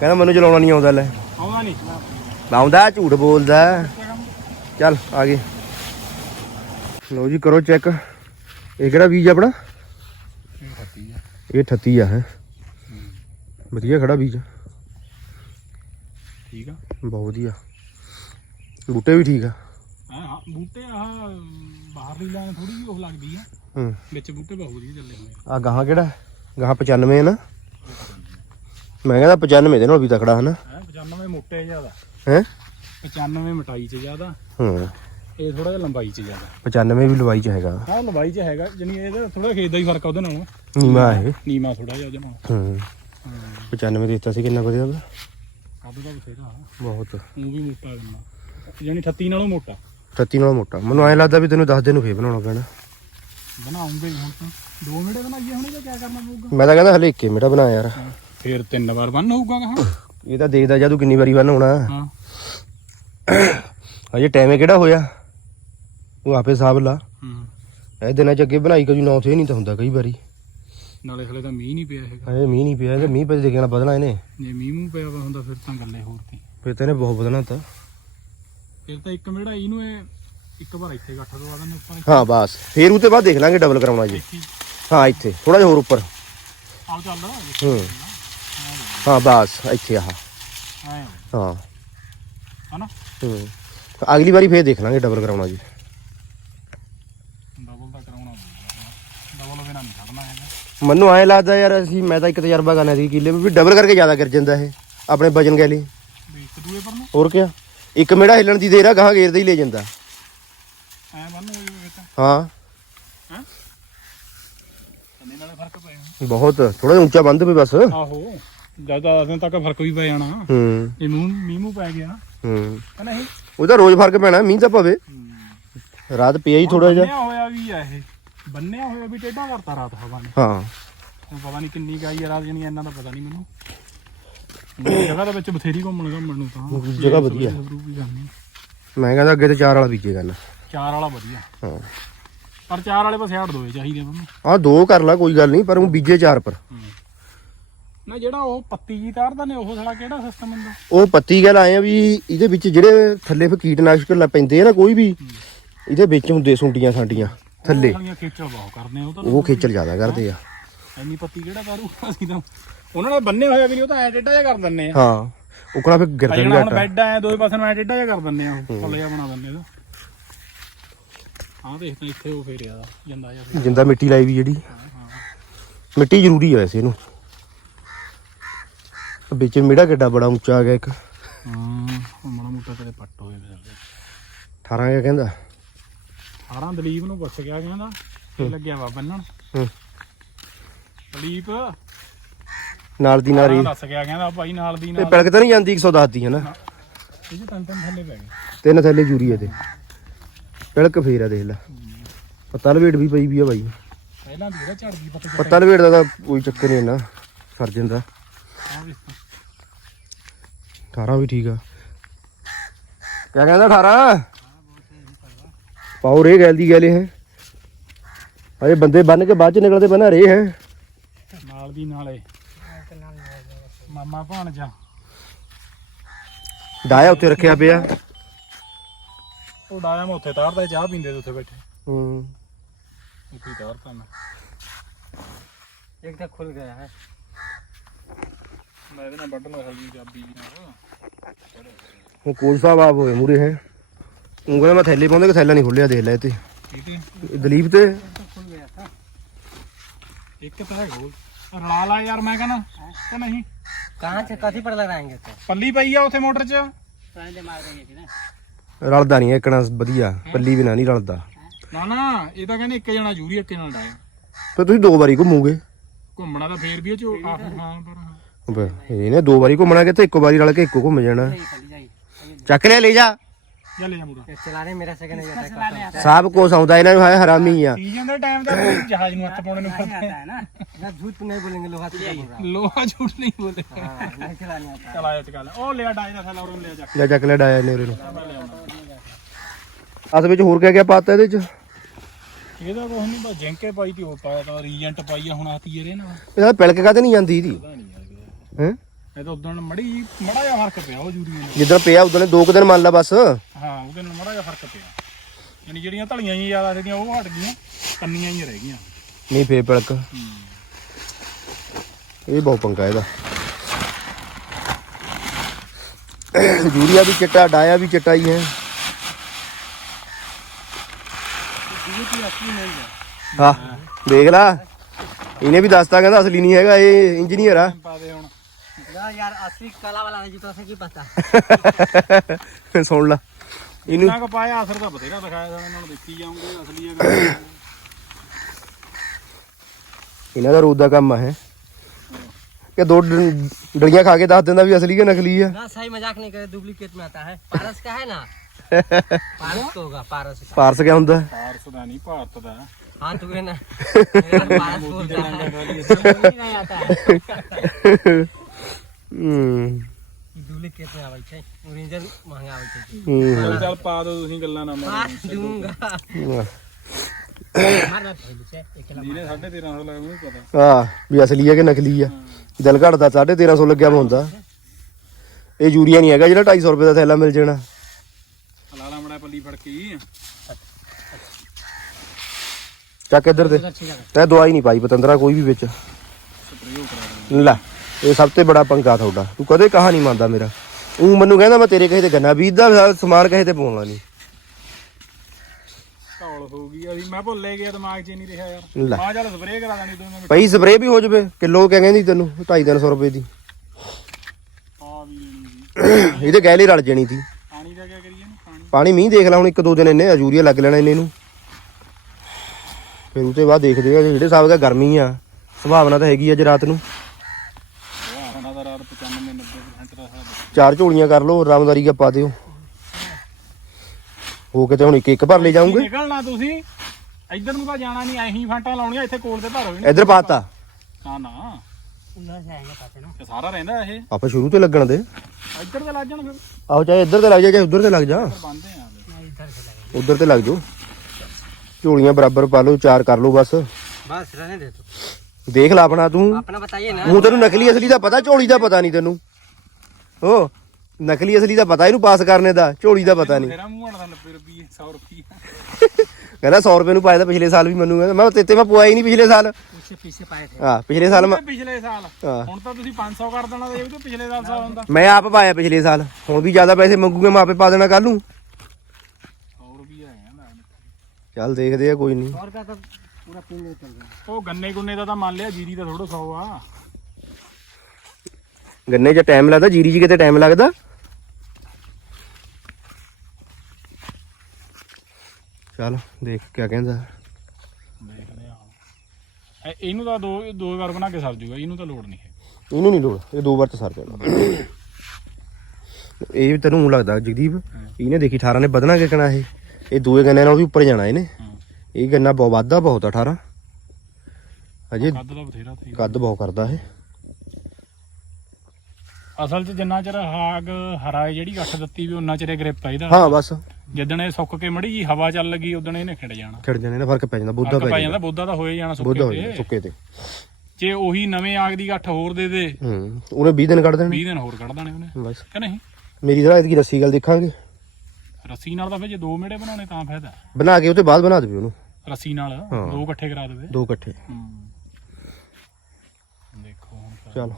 ਕਹਿੰਦਾ ਮੈਨੂੰ ਚਲਾਉਣਾ ਨਹੀਂ ਆਉਂਦਾ ਲੈ। ਆਉਂਦਾ ਨਹੀਂ। ਆਉਂਦਾ ਝੂਠ ਬੋਲਦਾ। ਚੱਲ ਆ ਗਏ। ਲੋ ਜੀ ਕਰੋ ਚੈੱਕ। ਇਹ ਕਿਹੜਾ ਬੀਜ ਆਪਣਾ? ਇਹ 38 ਆ। ਹੈ? ਵਧੀਆ ਖੜਾ ਬੀਜ। ਠੀਕ ਆ। ਬਹੁਤ ਵਧੀਆ। ਬੂਟੇ ਵੀ ਠੀਕ ਆ। ਹਾਂ ਬੂਟੇ ਆਹ ਬਾਹਰਲੀ ਲਾਈਨ ਥੋੜੀ ਜਿਹੀ ਉਹ ਲੱਗਦੀ ਆ। ਹੂੰ। ਵਿੱਚ ਬੂਟੇ ਬਹੁਤ ਵਧੀਆ ਚੱਲੇ ਹੋਏ ਆ ਗਾਹਾਂ ਕਿਹੜਾ? ਗਾਹਾਂ 95 ਹੈ ਨਾ? ਮੈਂ ਕਹਿੰਦਾ 95 ਦੇ ਨਾਲ ਵੀ ਤਕੜਾ ਹੈ ਨਾ ਹੈ 95 ਮੋਟੇ ਜ਼ਿਆਦਾ। ਹੈ? 95 ਮੋਟਾਈ 'ਚ ਜ਼ਿਆਦਾ। ਹੂੰ। ਇਹ ਥੋੜਾ ਜਿਹਾ ਲੰਬਾਈ 'ਚ ਜ਼ਿਆਦਾ 95 ਵੀ ਲਵਾਈ ਚ ਹੈਗਾ। ਹਾਂ ਲੰਬਾਈ 'ਚ ਹੈਗਾ। ਜਾਨੀ ਇਹਦਾ ਥੋੜਾ ਖੇਤ ਦਾ ਹੀ ਫ਼ਰਕ ਆ ਉਹਦੇ ਨਾਲੋਂ। ਨੀਮਾ ਇਹ। ਨੀਮਾ ਥੋੜਾ ਜਿਹਾ ਉਹਦੇ ਨਾਲੋਂ। ਹੂੰ। 95 ਦੇ ਦਿੱਤਾ ਸੀ ਕਿੰਨਾ ਵਧੀਆ ਉਹਦਾ? ਕੱਦ ਦਾ ਬਥੇਰਾ। ਬਹੁਤ। ਉਹ ਵੀ ਮੋਟਾ ਗੰਨਾ ਜਾਨੀ 38 ਨਾਲੋਂ ਮੋਟਾ। 36 ਨਾਲ ਮੋਟਾ। ਮੈਨੂੰ ਐਂ ਲੱਗਦਾ ਵੀ ਤੈਨੂੰ 10 ਦਿਨ ਨੂੰ ਫੇਰ ਬਣਾਉਣਾ ਪੈਣਾ। ਬਣਾਉਂਗੇ ਹੀ ਹੁਣ ਤਾਂ। ਦੋ ਮਿੰਟੇ ਬਣਾਈਏ ਹੁਣ ਇਹਦਾ ਕੀ ਕਰਨਾ ਪਊਗਾ? ਮੈਂ ਤਾਂ ਕਹਿੰਦਾ ਹਲੇ ਇੱਕੇ ਮਿੰਟਾ ਬਣਾ ਯਾਰ। ਫੇਰ ਤਿੰਨ ਵਾਰ ਬੰਨ ਹੋਊਗਾ ਕਹਾਂ ਇਹ ਤਾਂ ਦੇਖਦਾ ਜਾ ਤੂੰ ਕਿੰਨੀ ਵਾਰੀ ਬੰਨ ਹੋਣਾ। ਹਾਂ। ਅਜੇ ਟਾਈਮ ਕਿਹੜਾ ਹੋਇਆ? ਤੂੰ ਆਪੇ ਹਿਸਾਬ ਲਾ। ਹੂੰ। ਇਹ ਦਿਨਾਂ ਚ ਅੱਗੇ ਬਣਾਈ ਕਦੀ ਨੌ ਥੇ ਨਹੀਂ ਤਾਂ ਹੁੰਦਾ ਕਈ ਵਾਰੀ। ਨਾਲੇ ਹਲੇ ਤਾਂ ਮੀਂਹ ਨਹੀਂ ਪਿਆ ਹੈਗਾ। ਅਜੇ ਮੀਂਹ ਨਹੀਂ ਪਿਆ ਤੇ ਮੀਂਹ ਪੈ ਦੇਖਣਾ ਵਧਣਾ ਇਹਨੇ। ਜੇ ਮੀਂਹ ਮੂੰਹ ਪਿਆ ਵਾ ਹੁੰਦਾ ਫਿਰ ਤਾਂ ਗੱਲੇ ਹੋਰ ਤੀ ਫੇਰ ਤਾਂ ਇਹਨੇ ਬਹੁਤ ਵਧਣਾ ਤਾਂ। ਫਿਰ ਤਾਂ ਇੱਕ ਮਿੰਟ ਇਹਨੂੰ ਇਹ ਇੱਕ ਵਾਰ ਇੱਥੇ ਗੱਠ ਦਵਾ ਦਿੰਦੇ ਉੱਪਰ ਹਾਂ ਬਸ। ਫੇਰ ਉਤੇ ਬਾਅਦ ਦੇਖ ਲਾਂਗੇ ਡਬਲ ਕਰਾਉਣਾ ਜੀ। ਹਾਂ ਇੱਥੇ। ਥੋੜਾ ਜਿਹਾ ਹੋਰ ਉੱਪਰ। ਆਲ ਚੱਲ ਹੂੰ। ਹਾਂ ਬਸ। ਇੱਥੇ ਆਹ। ਐ ਹਾਂ। ਹਨਾ? ਹੂੰ। ਅਗਲੀ ਵਾਰੀ ਫੇਰ ਦੇਖ ਲਾਂਗੇ ਡਬਲ ਕਰਾਉਣਾ ਜੀ ਡਬਲ ਤਾਂ ਕਰਾਉਣਾ ਡਬਲ ਬਿਨਾ ਨਹੀਂ ਖੜਨਾ ਹੈਗਾ ਮੈਨੂੰ ਐਂ ਲੱਗਦਾ ਯਾਰ ਅਸੀਂ ਮੈਂ ਤਾਂ ਇੱਕ ਤਜਰਬਾ ਕਰਨਾ ਸੀ ਕਿੱਲੇ ਵੀ ਡਬਲ ਕਰਕੇ ਜ਼ਿਆਦਾ ਕਰ ਜਾਂਦਾ ਇਹ ਆਪਣੇ ਵਜਨ ਗੈਲੀ ਵੀ ਇੱਕ ਦੂਏ ਪਰ ਨੂੰ? ਹੋਰ ਕਿਆ? ਇੱਕ ਮੇੜਾ ਹਿੱਲਣ ਦੀ ਦੇਰ ਆ ਗਾਹਾਂ ਗੇਰਦਾ ਹੀ ਲੈ ਜਾਂਦਾ। ਐ ਬੰਨ ਹੋਈ ਹੋਵੇ ਤਾਂ। ਹਾਂ। ਕੰਨੇ ਨਾਲੇ ਫ਼ਰਕ ਪੈ ਜਾਣਾ। ਬਹੁਤ ਥੋੜਾ ਜਿਹਾ ਉੱਚਾ ਬੰਦ ਪਏ ਬਸ। ਆਹੋ ਜਦ ਦਸ ਦਿਨ ਤੱਕ ਫ਼ਰਕ ਵੀ ਪੈ ਜਾਣਾ। ਹੂੰ। ਇਹ ਮੂੰਹ ਮੀਂਹ ਮੂੰਹ ਪੈ ਗਿਆ। ਹੂੰ। ਹੈ ਨਹੀਂ ਉਹਦਾ ਰੋਜ਼ ਫ਼ਰਕ ਪੈਣਾ ਮੀਂਹ ਤਾਂ ਪਵੇ। ਰਾਤ ਪਿਆ ਹੀ ਥੋੜਾ ਜਿਹਾ। ਹੋਇਆ ਵੀ ਆ ਇਹ। ਬੰਨਿਆ ਹੋਇਆ ਵੀ ਟੇਢਾ ਕਰਤਾ ਰਾਤ ਹਵਾ ਨੇ। ਹਾਂ। ਹੁਣ ਪਤਾ ਨਹੀਂ ਕਿੰਨੀ ਗਾਈ ਆ ਰਾਤ ਜਣੀ ਇਹਨਾਂ ਦਾ ਪਤਾ ਨਹੀਂ ਮੈਨੂੰ। ਇਹ ਜਗ੍ਹਾ ਦੇ ਵਿੱਚ ਬਥੇਰੀ ਘੁੰਮਣ ਘੁੰਮਣ ਨੂੰ ਤਾਂ। ਜਗ੍ਹਾ ਵਧੀਆ। ਸਬਰੂ ਵੀ ਕਰਨੀ ਮੈਂ ਕਹਿੰਦਾ ਅੱਗੇ ਤੇ ਚਾਰ ਵਾਲਾ ਬੀਜੇ ਕਰਨਾ ਚਾਰ ਵਾਲਾ ਵਧੀਆ। ਹਾਂ। ਪਰ ਚਾਰ ਵਾਲੇ ਪਾਸੇ ਹਟ ਦੋਏ ਚਾਹੀਦੇ ਮੈਨੂੰ। ਆਹ ਦੋ ਕਰ ਲਾ ਕੋਈ ਗੱਲ ਨਹੀਂ ਪਰ ਉਹ ਬੀਜੇ ਚਾਰ ਪਰ। ਨਾ ਜਿਹੜਾ ਉਹ ਪੱਤੀ ਜੀ ਤਾਰਦਾ ਨੇ ਉਹ ਸਾਲਾ ਕਿਹੜਾ ਸਿਸਟਮ ਹੁੰਦਾ? ਉਹ ਪੱਤੀ ਗੱਲ ਆਏ ਆ ਵੀ ਇਹਦੇ ਵਿੱਚ ਜਿਹੜੇ ਥੱਲੇ ਫਿਰ ਕੀਟਨਾਸ਼ਕ ਲ ਪੈਂਦੇ ਆ ਨਾ ਕੋਈ ਵੀ ਇਹਦੇ ਵਿੱਚ ਹੁੰਦੇ ਸੁੰਡੀਆਂ ਸਾਡੀਆਂ। ਥੱਲੇ। ਸਾਲੀਆਂ ਖੇਚਲ ਬਹੁਤ ਕਰਦੇ ਆ ਉਹ ਤਾਂ ਉਹ ਖੇਚਲ ਜ਼ਿਆਦਾ ਕਰਦੇ ਆ। ਇੰਨੀ ਪੱਤੀ ਕਿਹੜਾ ਤਾਰੂ ਅਸੀਂ ਤਾਂ। ਉਹਨਾਂ ਨੇ ਬੰਨੇ ਹੋਇਆ ਵੀ ਨਹੀਂ ਉਹ ਤਾਂ ਐ ਟੇਢਾ ਜਿਹਾ ਕਰ ਦਿੰਨੇ ਆ। ਹਾਂ ਉਕਣਾ ਫਿਰ ਗਿਰਦਾ ਹੁਣ ਆ। ਬੈੱਡ ਐ ਦੋਵੇਂ ਪਾਸੇ ਨੂੰ ਐ ਟੇਢਾ ਜਿਹਾ ਕਰ ਦਿੰਨੇ ਆ ਉਹ ਪੱਲੇ ਜਿਹਾ ਬਣਾ ਦਿੰਨੇ ਇਹਦਾ ਆਹ ਦੇਖਦਾ ਇੱਥੇ ਉਹ ਫੇਰਿਆ ਦਾ ਜਾਂਦਾ ਜਾਂ ਫੇਰ। ਜਿੰਦਾ ਮਿੱਟੀ ਲਾਈ ਵੀ ਜਿਹੜੀ। ਮਿੱਟੀ ਜ਼ਰੂਰੀ ਹੈ ਵੈਸੇ ਇਹਨੂੰ। ਵਿੱਚ ਮਿੜਾ ਕਿੱਡਾ ਬੜਾ ਉੱਚਾ ਆ ਗਿਆ ਇੱਕ। ਹਾਂ ਉਹ ਮਾੜਾ ਮੋਟਾ ਕਦੇ ਪੱਟ ਹੋਏ ਫਿਰਦੇ 18 ਕਿਆ ਕਹਿੰਦਾ? 18 ਦਲੀਪ ਨੂੰ ਪੁੱਛ ਗਿਆ ਕਹਿੰਦਾ ਤੇ ਲੱਗਿਆ ਵਾ ਬੰਨਣ? ਹੂੰ। ਦਲੀਪ? ਨਾਲ ਦੀ ਹੀ ਦੱਸ ਗਿਆ ਕਹਿੰਦਾ ਭਾਈ ਨਾਲ ਦੀ ਤੇ ਨਾਲ। ਪਿਲਕ ਤਾਂ ਨਹੀਂ ਜਾਂਦੀ 110 ਦੀ ਹੈ ਨਾ। ਇਹ ਜੀ ਤਨ ਤਨ ਥੱਲੇ ਪੈ ਗਏ। ਤਿੰਨ ਥੱਲੇ ਜੂਰੀ ਇਹਦੇ। ਪਿਲਕ ਫੇਰ ਆ ਦੇਖ ਲੈ। ਪੱਤਾ ਲਵੇਟ ਵੀ ਪਈ ਵੀ ਆ ਬਾਈ। ਪਹਿਲਾਂ ਦੀ ਇਹਦਾ ਝੜ ਗਈ ਪੱਤੇ ਪੱਤਾ ਲਵੇਟ ਦਾ ਤਾਂ ਕੋਈ ਚੱਕਰ ਨਹੀਂ ਨਾ ਸਰ ਜਾਂਦਾ। ਆਹ ਵੀ 18 ਵੀ ਠੀਕ ਆ। ਕਿਆ ਕਹਿੰਦਾ 18 ਪਾਉ ਰੇ ਗੈਲ ਗੈਲੇ ਹੈ ਅਰੇ ਬੰਦੇ ਬੰਨ ਕੇ ਬਾਅਦ ਚ ਨਿਕਲਦੇ ਪਹਿਲਾਂ ਰੇ ਹੈ। ਨਾਲ ਦੀ ਨਾਲੇ। ਮਾਮਾ ਭਾਣਜਾ ਡਾਇਆ ਉੱਥੇ ਰੱਖਿਆ ਪਿਆ। ਉਹ ਡਾਇਆ ਮੈਂ ਉੱਥੇ ਤਾਰਦਾ ਚਾਹ ਪੀਂਦੇ ਉੱਥੇ ਬੈਠੇ। ਹੂੰ। ਇੱਥੇ ਤਾਰਦਾ ਮੈਂ। ਇੱਕ ਤਾਂ ਖੁੱਲ ਗਿਆ ਹੈ। ਮੈਂ ਇਹਦੇ ਨਾਲ ਵੱਢ ਲਾ ਹਲਦੀ ਚਾਬੀ ਨਾਲ। ਉਹ ਕੋਲ ਸਾਹਿਬ ਆਪ ਹੋਏ ਮੂਰੇ ਹੈ। ਉਂਗਲਾਂ ਮੈਂ ਥੈਲੇ ਪਾਉਂਦਾ ਕਿ ਥੈਲਾ ਨਹੀਂ ਖੁੱਲਿਆ ਦੇਖ ਲੈ ਤੇ ਦਲੀਪ ਤੇ? ਇੱਕ ਤਾਂ ਗੋਲ ਰਲਾ ਲਾ ਯਾਰ ਮੈਂ ਕਹਿੰਦਾ ਕਿ ਨਹੀਂ? ਨਾ ਵਧੀਆ ਨਾ ਇਹ ਤਾਂ ਕਹਿੰਦੇ ਇੱਕ ਜਣਾ ਯੂਰੀਆ ਇੱਕ ਨਾਲ ਡਾਇਆ ਤੇ ਤੁਸੀਂ ਦੋ ਵਾਰੀ ਘੁੰਮੋਗੇ? ਘੁੰਮਣਾ ਤਾਂ ਫੇਰ ਵੀ ਇਹ ਚ ਹਾਂ ਪਰ ਇਹਨੇ ਦੋ ਵਾਰੀ ਘੁੰਮਣਾ ਕਿਤੇ ਇੱਕੋ ਵਾਰੀ ਰਲ ਕੇ ਇੱਕੋ ਘੁੰਮ ਜਾਣਾ। ਚੱਕ ਲੈ ਲੈ ਜਾ। ਜਾ ਲੈ ਸਭ ਕੁਝ ਆਉਂਦਾ ਇਹਨਾਂ ਨੂੰ ਹਾਏ ਹਰਾਮੀ ਆ। ਸੀਜ਼ਨ ਦੇ ਟਾਈਮ ਦਾ ਜਹਾਜ਼ ਨੂੰ ਹੱਥ ਪਾਉਣ ਨੂੰ ਫਿਰਦੇ ਆ ਨਾ। ਨਾ ਝੂਠ ਨਹੀਂ ਬੋਲेंगे ਲੋਹਾ ਝੂਠ ਲੋਹਾ ਝੂਠ ਨਹੀਂ ਬੋਲੇ ਹਾਂ ਚਲਾ ਨਹੀਂ ਆਤਾ ਚਲਾ ਜਾ ਚਲਾ ਉਹ ਲਿਆ ਡਾਈ ਦਾ ਉਹਨੂੰ ਲਿਆ ਜਾ ਹੋਰ ਕਿਆ ਕਿਆ ਪਾਤਾ ਇਹਦੇ ਚ? ਇਹਦਾ ਕੁਝ ਨਹੀਂ ਬਸ ਜਾਂਦੀ ਇਹ ਤਾਂ ਉਦੋਂ ਮੜੀ ਮੜਾ ਜਿਹਾ ਫ਼ਰਕ ਪਿਆ ਉਹ ਜੂਰੀ ਨਾਲ। ਜਿੱਦਣ ਪਿਆ ਉਦੋਂ ਨੇ ਦੋ ਕੁ ਦਿਨ ਮੰਨ ਲਾ ਬਸ। ਹਾਂ ਉਹਦੇ ਨਾਲ ਮੜਾ ਜਿਹਾ ਫ਼ਰਕ ਪਿਆ। ਯਾਨੀ ਜਿਹੜੀਆਂ ਧਲੀਆਂ ਹੀ ਜ਼ਿਆਦਾ ਸੀਗੀਆਂ ਉਹ ਹਟ ਗਈਆਂ ਕੰਨੀਆਂ ਹੀ ਰਹਿ ਗਈਆਂ। ਨਹੀਂ ਫੇਰ ਪਿਲਕ ਇਹ ਬਹੁਤ ਪੰਗਾ ਇਹਦਾ। ਯੂਰੀਆ ਵੀ ਚਿੱਟਾ ਡਾਇਆ ਵੀ ਚਿੱਟਾ ਹੀ ਹੈ। ਹਾਂ। ਦੇਖ ਲਾ। ਇਹਨੇ ਵੀ ਦੱਸਤਾ ਕਹਿੰਦਾ ਅਸਲੀ ਨਹੀਂ ਹੈਗਾ ਇਹ ਇੰਜੀਨੀਅਰ ਆ। ਹੁਣ। ना यार असली कला वाला नहीं तो की पता ਸੁਣ ਲਾ ਇਹਨੂੰ ਇਹਨਾਂ ਕੋ ਪਾਇਆ ਅਸਰ ਤਾਂ ਬਥੇਰਾ ਦਿਖਾਇਆ ਜਾਣਾ ਇਹਨਾਂ ਨੂੰ ਦੇਖੀ ਜਾਉਂਗੇ ਅਸਲੀ ਹੈ ਇਹਨਾਂ ਦਾ ਰੋਜ਼ ਦਾ ਕੰਮ ਆ ਹੈ ਕਿ ਦੋ ਡ- ਡਲੀਆਂ ਖਾ ਕੇ ਦੱਸ ਦਿੰਦਾ ਵੀ ਅਸਲੀ ਕਿ ਨਕਲੀ ਆ ना सही मजाक नहीं करे डुप्लीकेट में आता है पारस का है ना पारस तो होगा पारस का ਪਾਰਸ ਕਿਆ ਹੁੰਦਾ ਪਾਰਸ ਦਾ ਨਹੀਂ ਭਾਰਤ ਦਾ हाँ तू है ना पारस बोलता है समझ नहीं आता है ડુપ્લિકેટ આવે છે ઓરિજિનલ મંગાવે છે ਲੱਗਿਆ ਹੁੰਦਾ ਇਹ ਯੂਰੀਆ ਨਹੀਂ ਹੈਗਾ ਜਿਹੜਾ 250 ਰੁਪਏ ਦਾ ਥੈਲਾ ਮਿਲ ਜਾਣਾ। ਚੱਕ ਇਧਰ ਦੇ ਤੈ ਦਵਾਈ ਨਹੀਂ ਪਾਈ ਪਤੰਦਰਾ ਕੋਈ ਵੀ ਵਿੱਚ। ਲੈ। ਇਹ ਸਭ ਤੋਂ ਬੜਾ ਪੰਗਾ ਤੁਹਾਡਾ। ਤੂੰ ਕਦੇ ਕਹਾ ਨਹੀਂ ਮੰਨਦਾ ਮੇਰਾ। ਉਹ ਮੈਨੂੰ ਕਹਿੰਦਾ ਮੈਂ ਤੇਰੇ ਕਹੇ ਤੇ ਗੰਨਾ ਬੀਜਦਾ ਸਮਾਨ ਕਹੇ ਤੇ ਪਾਉਣਾ ਨਹੀਂ। ਧੌਲ ਹੋ ਗਈ ਅਸੀਂ ਮੈਂ ਭੁੱਲੇ ਗਿਆ ਦਿਮਾਗ 'ਚ ਨਹੀਂ ਰਿਹਾ ਯਾਰ। ਮਾਂ ਚੱਲ ਸਪਰੇਅ ਕਰਾ ਦੇਣੀ ਦੋਵੇਂ ਪਈ ਸਪਰੇ ਵੀ ਹੋ ਜਵੇ ਕਿਲੋ ਕਿਆ ਕਹਿੰਦੀ ਤੈਨੂੰ 250 ਰੁਪਏ ਦੀ। ਆ ਵੀ ਇਹਦੇ ਗੈਲੇ ਰਲ ਜਣੀ ਸੀ। ਪਾਣੀ ਦਾ ਕੀ ਕਰੀਏ ਪਾਣੀ। ਪਾਣੀ ਮੀਂਹ ਦੇਖ ਲਾ ਹੁਣ ਇੱਕ ਦੋ ਦਿਨ ਇਹਨੇ ਅਜੂਰੀਆ ਲੱਗ ਲੈਣਾ ਇਹਨੇ। ਨੂੰ ਫਿਰ ਉਹ ਤੋਂ ਬਾਅਦ ਦੇਖਦੇ ਆ ਜਿਹੜੇ ਹਿਸਾਬ ਦਾ ਗਰਮੀ ਆ ਸੰਭਾਵਨਾ ਤਾਂ ਹੈਗੀ ਅੱਜ ਰਾਤ ਨੂੰ ਵਾਹ ਉਹਨਾਂ ਦਾ ਰਾਤ 95 90% ਦਾ ਹਿਸਾਬ ਚਾਰ ਝੋਲੀਆਂ ਕਰ ਲਓ ਰਾਮਦਾਰੀ ਕਾ ਪਾ ਦਿਓ। ਹੋ ਕੇ ਹੁਣ ਇੱਕ ਇੱਕ ਭਰ ਲੈ ਜਾਉਂਗੇ ਨਿਕਲਣਾ ਤੁਸੀਂ। ਇੱਧਰ ਨੂੰ ਤਾਂ ਜਾਣਾ ਨਹੀਂ ਐਹੀ ਫਾਂਟਾ ਲਾਉਣੀਆਂ ਇੱਥੇ ਕੋਲ ਤੇ ਭਰੋ ਇੱਧਰ ਪਾਤਾ ਨਾ ਨਾ। ਉਹਨਾਂ ਸਾਇਆਂ ਪਾਸੇ ਨੂੰ। ਸਾਰਾ ਰਹਿੰਦਾ ਇਹ। ਆਪਾਂ ਸ਼ੁਰੂ ਤੋਂ ਲੱਗਣ ਦੇ। ਇੱਧਰ ਤੇ ਲੱਗ ਜਾਣ ਫਿਰ। ਆਹੋ ਚਾਹੇ ਇੱਧਰ ਤੇ ਲੱਗ ਜਾ ਚਾਹੇ ਉੱਧਰ ਤੇ ਲੱਗ ਜਾ। ਉੱਧਰ ਤੇ ਲੱਗ ਜਾਓ। ਝੋਲੀਆਂ ਬਰਾਬਰ ਪਾ ਲਓ ਚਾਰ ਕਰ ਲਓ ਬਸ। ਬਸ ਰਹਿਣ ਦੇ ਤੂੰ। ਦੇਖ ਲੈ ਆਪਣਾ ਤੂੰ। ਆਪਣਾ ਬਤਾਈਏ ਨਾ। ਹੁਣ ਤੈਨੂੰ ਨਕਲੀ ਅਸਲੀ ਦਾ ਪਤਾ ਝੋਲੀ ਦਾ ਪਤਾ ਨਹੀਂ ਤੈਨੂੰ। ਓ ਨਕਲੀ ਅਸਲੀ ਦਾ ਪਤਾ ਇਹਨੂੰ ਪਾਸ ਕਰਨੇ ਦਾ ਝੋਲੀ ਦਾ ਪਤਾ ਨਹੀਂ। ਤੇਰਾ ਮੂੰਹ ਵਾਲਾ 90 ਰੁਪਏ 100 ਰੁਪਏ ਕਹਿੰਦਾ 100 ਰੁਪਏ ਨੂੰ ਪਾਇਆ ਪਿਛਲੇ ਸਾਲ ਵੀ ਮੈਨੂੰ ਕਹਿੰਦਾ ਮੈਂ ਤੇਤੇ ਮੈਂ ਪੁਆਇਆ ਹੀ ਨਹੀਂ ਪਿਛਲੇ ਸਾਲ। ਪਿਛਲੇ ਪਿਛਲੇ ਸਾਲ। ਹੁਣ ਤਾਂ ਮੈਂ ਆਪ ਪਾਇਆ ਪਿਛਲੇ ਸਾਲ ਹੁਣ ਵੀ ਜ਼ਿਆਦਾ ਪੈਸੇ ਮੰਗੂਗਾ ਮੈਂ ਆਪੇ ਪਾ ਦੇਣਾ ਕੱਲ ਨੂੰ। ਚੱਲ ਦੇਖਦੇ ਆ ਕੋਈ ਨਹੀਂ। ਉਹ ਗੰਨੇ ਗੁੰਨੇ ਦਾ ਤਾਂ ਮੰਨ ਲਿਆ ਜੀਰੀ ਦਾ ਥੋੜਾ 100 ਆ। ਗੰਨੇ 'ਚ ਟਾਈਮ ਲੱਗਦਾ ਜੀਰੀ 'ਚ ਕਿਤੇ ਟਾਈਮ ਲੱਗਦਾ? ਚੱਲ ਦੇਖ ਕਿਆ ਕਹਿੰਦਾ। ਦੇਖਦੇ ਆ ਇਹ- ਇਹਨੂੰ ਤਾਂ ਦੋ ਦੋ ਵਾਰ ਬਣਾ ਕੇ ਸਰ ਜੂਗਾ ਇਹਨੂੰ ਤਾਂ ਲੋੜ ਨਹੀਂ ਹੈ। ਇਹਨੂੰ ਨਹੀਂ ਲੋੜ ਇਹ ਦੋ ਵਾਰ ਤਾਂ ਸਰ ਜਾਣਾ। ਇਹ ਵੀ ਤੈਨੂੰ ਊਂ ਲੱਗਦਾ ਜਗਦੀਪ ਇਹਨੇ ਦੇਖੀ 18 ਨੇ ਵਧਣਾ ਕਿਕਣਾ ਇਹ? ਇਹ ਦੂਏ ਗੰਨੇ ਨਾਲ ਵੀ ਉੱਪਰ ਜਾਣਾ ਇਹਨੇ। ਹਾਂ। ਇਹ ਗੰਨਾ ਬਹੁਤ ਵੱਧਦਾ ਬਹੁਤ ਆ 18 ਅਜੇ ਕੱਦ ਦਾ ਬਥੇਰਾ ਕੱਦ ਬਹੁਤ ਕਰਦਾ ਇਹ। ਅਸਲ 'ਚ ਜਿੰਨਾ ਚਿਰ ਹਾਗ ਹਰਾਏ ਜਿਹੜੀ ਗੱਠ ਦਿੱਤੀ ਵੀ ਉਹਨਾਂ ਚਿਰ ਗ੍ਰਿਪ ਆ ਇਹਦਾ। ਹਾਂ ਬਸ। ਜਿੱਦਣ ਇਹ ਸੁੱਕ ਕੇ ਮੜੀ ਜੀ ਹਵਾ ਚੱਲ ਲੱਗੀ ਉਦਣ ਇਹਨੇ ਖਿੜ ਜਾਣਾ। ਖਿੜ ਜਾਣੇ ਨਾ ਫ਼ਰਕ ਪੈ ਜਾਂਦਾ ਬੁੱਧਾ ਪੈ ਪੈ ਜਾਂਦਾ। ਜਾਂਦਾ ਬੋਧਾ ਤਾਂ ਹੋਏ ਜਾਣਾ ਬੁੱਧਾ ਹੋ ਸੁੱਕੇ ਜਾਂਦਾ ਤੇ। ਸੁੱਕੇ ਤੇ। ਜੇ ਉਹੀ ਨਵੇਂ ਆਗ ਦੀ ਗੱਠ ਹੋਰ ਦੇ ਦੇ ਹੂੰ ਉਹਨੇ 20 ਦਿਨ ਕੱਢ ਦੇਣੇ। 20 ਦਿਨ ਹੋਰ ਕੱਢ ਦੇਣੇ ਉਹਨੇ ਬਸ। ਕਿ ਨਹੀਂ? ਮੇਰੀ ਜਰਾ ਇਹਦੀ ਰੱਸੀ ਗੱਲ ਦੇਖਾਂਗੇ। ਰੱਸੀ ਨਾਲ ਤਾਂ ਫਿਰ ਜੇ ਦੋ ਮੇੜੇ ਬਣਾਉਣੇ ਤਾਂ ਫਾਇਦਾ। ਬਣਾ ਕੇ ਉਹ ਤੇ ਬਾਅਦ ਬਣਾ ਦੇਵੇ ਉਹਨੂੰ। ਰੱਸੀ ਨਾਲ ਹਾਂ। ਦੋ ਇਕੱਠੇ ਕਰਾ ਦੇਵੇ। ਦੋ ਇਕੱਠੇ। ਹੂੰ। ਦੇਖੋ ਹੁਣ ਤਾਂ। ਚੱਲ।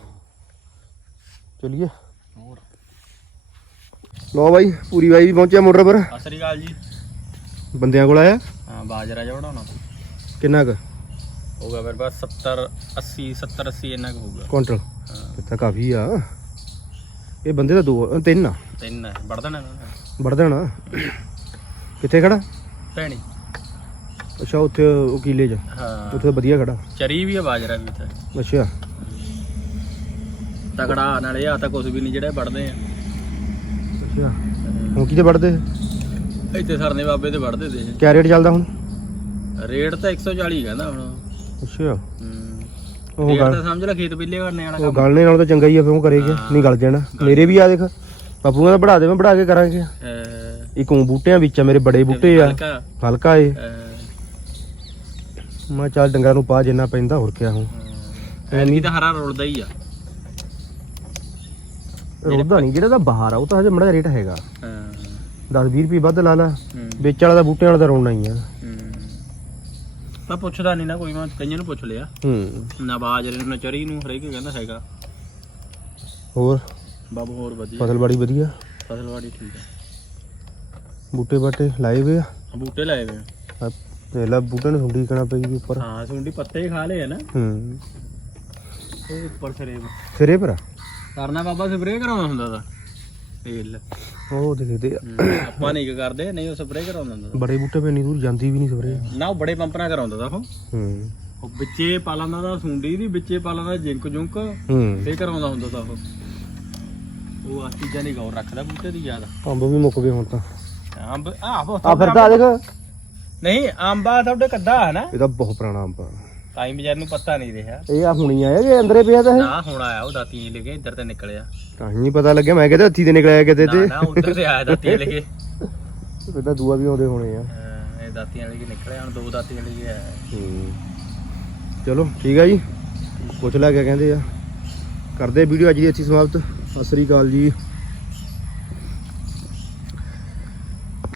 ਚਲਿਏ। ਹੋਰ ਲੋ ਬਾਈ ਪੂਰੀ ਬਾਈ ਵੀ ਪਹੁੰਚਿਆ ਮੋਟਰ ਪਰ। ਸਤਿ ਸ੍ਰੀ ਅਕਾਲ ਜੀ। ਬੰਦਿਆਂ ਕੋਲ ਆਇਆ? ਹਾਂ ਬਾਜਰਾ ਜਿਹਾ ਬਣਾਉਣਾ ਕਿੰਨਾ ਕੁ? ਹੋਊਗਾ ਮੇਰੇ ਪਾਸ 70 80 70 80 ਇੰਨਾ ਕੁ ਹੋਊਗਾ। ਕੁਇੰਟਲ। ਤਾਂ ਕਾਫੀ ਆ। ਇਹ ਬੰਦੇ ਤਾਂ ਦੋ ਤਿੰਨ ਆ। ਤਿੰਨ ਹੈ ਵੜ ਦੇਣਾ ਇਹਨਾਂ ਨੇ। ਵੜ ਦੇਣਾ। ਕਿੱਥੇ ਖੜਾ? ਭੈਣੀ। ਅੱਛਾ ਉੱਥੇ ਉਹ ਕੀਲੇ 'ਚ। ਹਾਂ। ਉੱਥੇ ਤਾਂ ਵਧੀਆ ਖੜਾ। ਚਰੀ ਵੀ ਆ ਬਾਜਰਾ ਵੀ ਤਾਂ ਅੱਛਾ। ਤਗੜਾ ਨਾਲੇ ਆ ਤਾਂ ਕੁਝ ਵੀ ਨਹੀਂ ਜਿਹੜੇ ਵੜਦੇ ਆ। ਅੱਛਾ। ਹੁਣ ਕਿਤੇ ਵੜਦੇ ਇੱਥੇ ਸਰਨੇ ਬਾਬੇ ਤੇ ਵੜਦੇ ਤੇ। ਕਿਆ ਰੇਟ ਚੱਲਦਾ ਹੁਣ? ਰੇਟ ਤਾਂ 140 ਕਹਿੰਦਾ ਹੁਣ। ਅੱਛਾ। ਹੂੰ। ਉਹ ਗੱਲ ਤਾਂ ਸਮਝ ਲੈ ਖੇਤ ਬਿੱਲੇ ਕਰਨੇ ਵਾਲਾ ਉਹ ਗਲਣੇ ਨਾਲ ਤਾਂ ਚੰਗਾ ਹੀ ਆ ਫਿਰ ਉਹ ਕਰੇਗਾ ਨਹੀਂ ਗਲ ਜਾਣਾ। ਮੇਰੇ ਵੀ ਆ ਦੇਖ। ਬਾਪੂ ਕਹਿੰਦਾ ਬੜਾ ਦੇ ਮੈਂ ਬੜਾ ਕੇ ਕਰਾਂਗੇ ਇੱਕ ਉਹ ਬੂਟਿਆਂ ਵਿੱਚ ਆ ਮੇਰੇ ਬੜੇ ਬੂਟੇ ਆ। ਹਲਕਾ? ਏ। ਮੈਂ ਚੱਲ ਡੰਗਰਾਂ ਨੂੰ ਪਾ ਜਿੰਨਾ ਪੈਂਦਾ ਹੋਰ ਕਿਆ ਹੁਣ। ਐਤਕੀ ਤਾਂ ਹਰਾ ਰੁਲਦਾ ਹੀ ਆ। ਰੋਦਾ ਨਹੀਂ ਜਿਹੜਾ ਤਾਂ ਬਾਹਰ ਆ ਉਹ ਤਾਂ ਹਜੇ ਮੜਾ ਰੇਟ ਹੈਗਾ। ਹਾਂ। 10 20 ਰੁਪਏ ਵੱਧ ਲਾ ਲਾ ਵਿੱਚ ਵਾਲਾ ਦਾ ਬੂਟਿਆਂ ਵਾਲਾ ਤਾਂ ਰੋਣਾ ਹੀ ਆ। ਤਾਂ ਪੁੱਛਦਾ ਨਹੀਂ ਨਾ ਕੋਈ ਮੈਂ ਕਈਆਂ ਨੂੰ ਪੁੱਛ ਲਿਆ। ਹੂੰ। ਨਾ ਬਾਜਰੇ ਨੂੰ ਨਾ ਚਰੀ ਨੂੰ ਹਰੇਕ ਕਹਿੰਦਾ ਹੈਗਾ। ਹੋਰ? ਬਾਬੂ ਹੋਰ ਵਧੀਆ। ਫਸਲ ਬੜੀ ਵਧੀਆ? ਫਸਲਵਾੜੀ ਠੀਕ ਆ। ਬੂਟੇ ਬਾਟੇ ਲਾਏ ਵੇ ਆ? ਬੂਟੇ ਲਾਏ ਵੇ ਆ। ਆਹ ਪਹਿਲਾਂ ਬੂਟੇ ਨੂੰ ਸੁੰਡੀ ਕਣਾ ਪਈ ਉੱਪਰ। ਹਾਂ ਸੁੰਡੀ ਪੱਤੇ ਹੀ ਖਾ ਲਏ ਆ ਨਾ। ਹੂੰ। ਉੱਪਰ ਕਰਨਾ ਬਾਬਾ ਸਪਰੇਅ ਕਰਾਉਂਦਾ ਹੁੰਦਾ ਤਾਂ। ਤੇਲ ਉਹ ਦੇਖਦੇ ਆ। ਆਪਾਂ ਨਹੀਂ ਕਰਦੇ ਨਹੀਂ ਉਹ ਸਪਰੇਅ ਕਰਾਉਂਦਾ ਹੁੰਦਾ ਬੜੇ ਬੂਟੇ ਪੇ ਨਹੀਂ ਦੂਰ ਜਾਂਦੀ ਵੀ ਨਹੀਂ ਸਪਰੇ ਤਾ। ਨਾ ਉਹ ਬੜੇ ਪੰਪ ਨਾਲ ਕਰਾਉਂਦਾ ਤਾ ਉਹ। ਹੂੰ। ਉਹ ਵਿੱਚੇ ਪਾ ਲੈਂਦਾ ਦਾ ਸੁੰਡੀ ਦੀ ਵਿੱਚੇ ਪਾ ਲੈਂਦਾ ਜਿੰਕ ਜੁੰਕ ਹੂੰ। ਤੇ ਕਰਾਉਂਦਾ ਹੁੰਦਾ ਤਾਂ ਉਹ। ਉਹ ਆ ਚੀਜ਼ਾਂ ਦੀ ਗੌਰ ਰੱਖਦਾ ਬੂਟੇ ਦੀ ਯਾਦ ਅੰਬ ਵੀ ਮੁੱਕ ਗਏ ਹੁਣ ਤਾਂ। ਅੰਬ ਆਹ ਆ ਫਿਰਦਾ ਦੇਖ। ਨਹੀਂ ਅੰਬਾ ਤੁਹਾਡੇ ਕੱਦਾ ਹੈ ਨਾ? ਇਹ ਤਾਂ ਬਹੁਤ ਪੁਰਾਣਾ ਅੰਬ ਆ। ਟਾਈਮ ਬਜ਼ਾਰ ਨੂੰ ਪਤਾ ਨਹੀਂ ਰਿਹਾ। ਇਹ ਆ ਹੁਣੀ ਆਇਆ ਜੇ ਅੰਦਰੇ ਪਿਆ ਤਾਂ ਇਹ? ਨਾ ਹੁਣ ਆਇਆ ਉਹ ਦਾਤੀ ਲਗੇ ਇੱਧਰ ਤੇ ਨਿਕਲਿਆ। ਤਾਂ ਹੀ ਪਤਾ ਲੱਗਿਆ ਮੈਂ ਕਿਹਾ ਹੱਥੀ ਤੇ ਨਿਕਲਿਆ ਕਿਤੇ ਨਾ ਤੇ। ਨਾ ਉੱਧਰ ਤੇ ਆਇਆ ਦਾਤੀ ਲਗੇ ਫਿਰ ਤਾਂ ਦੂਆ ਵੀ ਆਉਂਦੇ ਹੋਣੇ ਆ। ਇਹ ਦਾਤੀਆਂ ਲਗੇ ਨਿਕਲਿਆ ਹੁਣ ਦੋ ਦਾਤੀਆਂ ਲਗੇ ਆਇਆ। ਹੂੰ। ਚਲੋ ਠੀਕ ਆ ਜੀ। ਪੁੱਛ ਲੈ ਕਿਆ ਕਹਿੰਦੇ ਆ। ਕਰਦੇ ਵੀਡੀਓ ਅੱਜ ਦੀ ਅੱਛੀ ਸਮਾਪਤ। ਸਤਿ ਸ੍ਰੀ ਅਕਾਲ ਜੀ।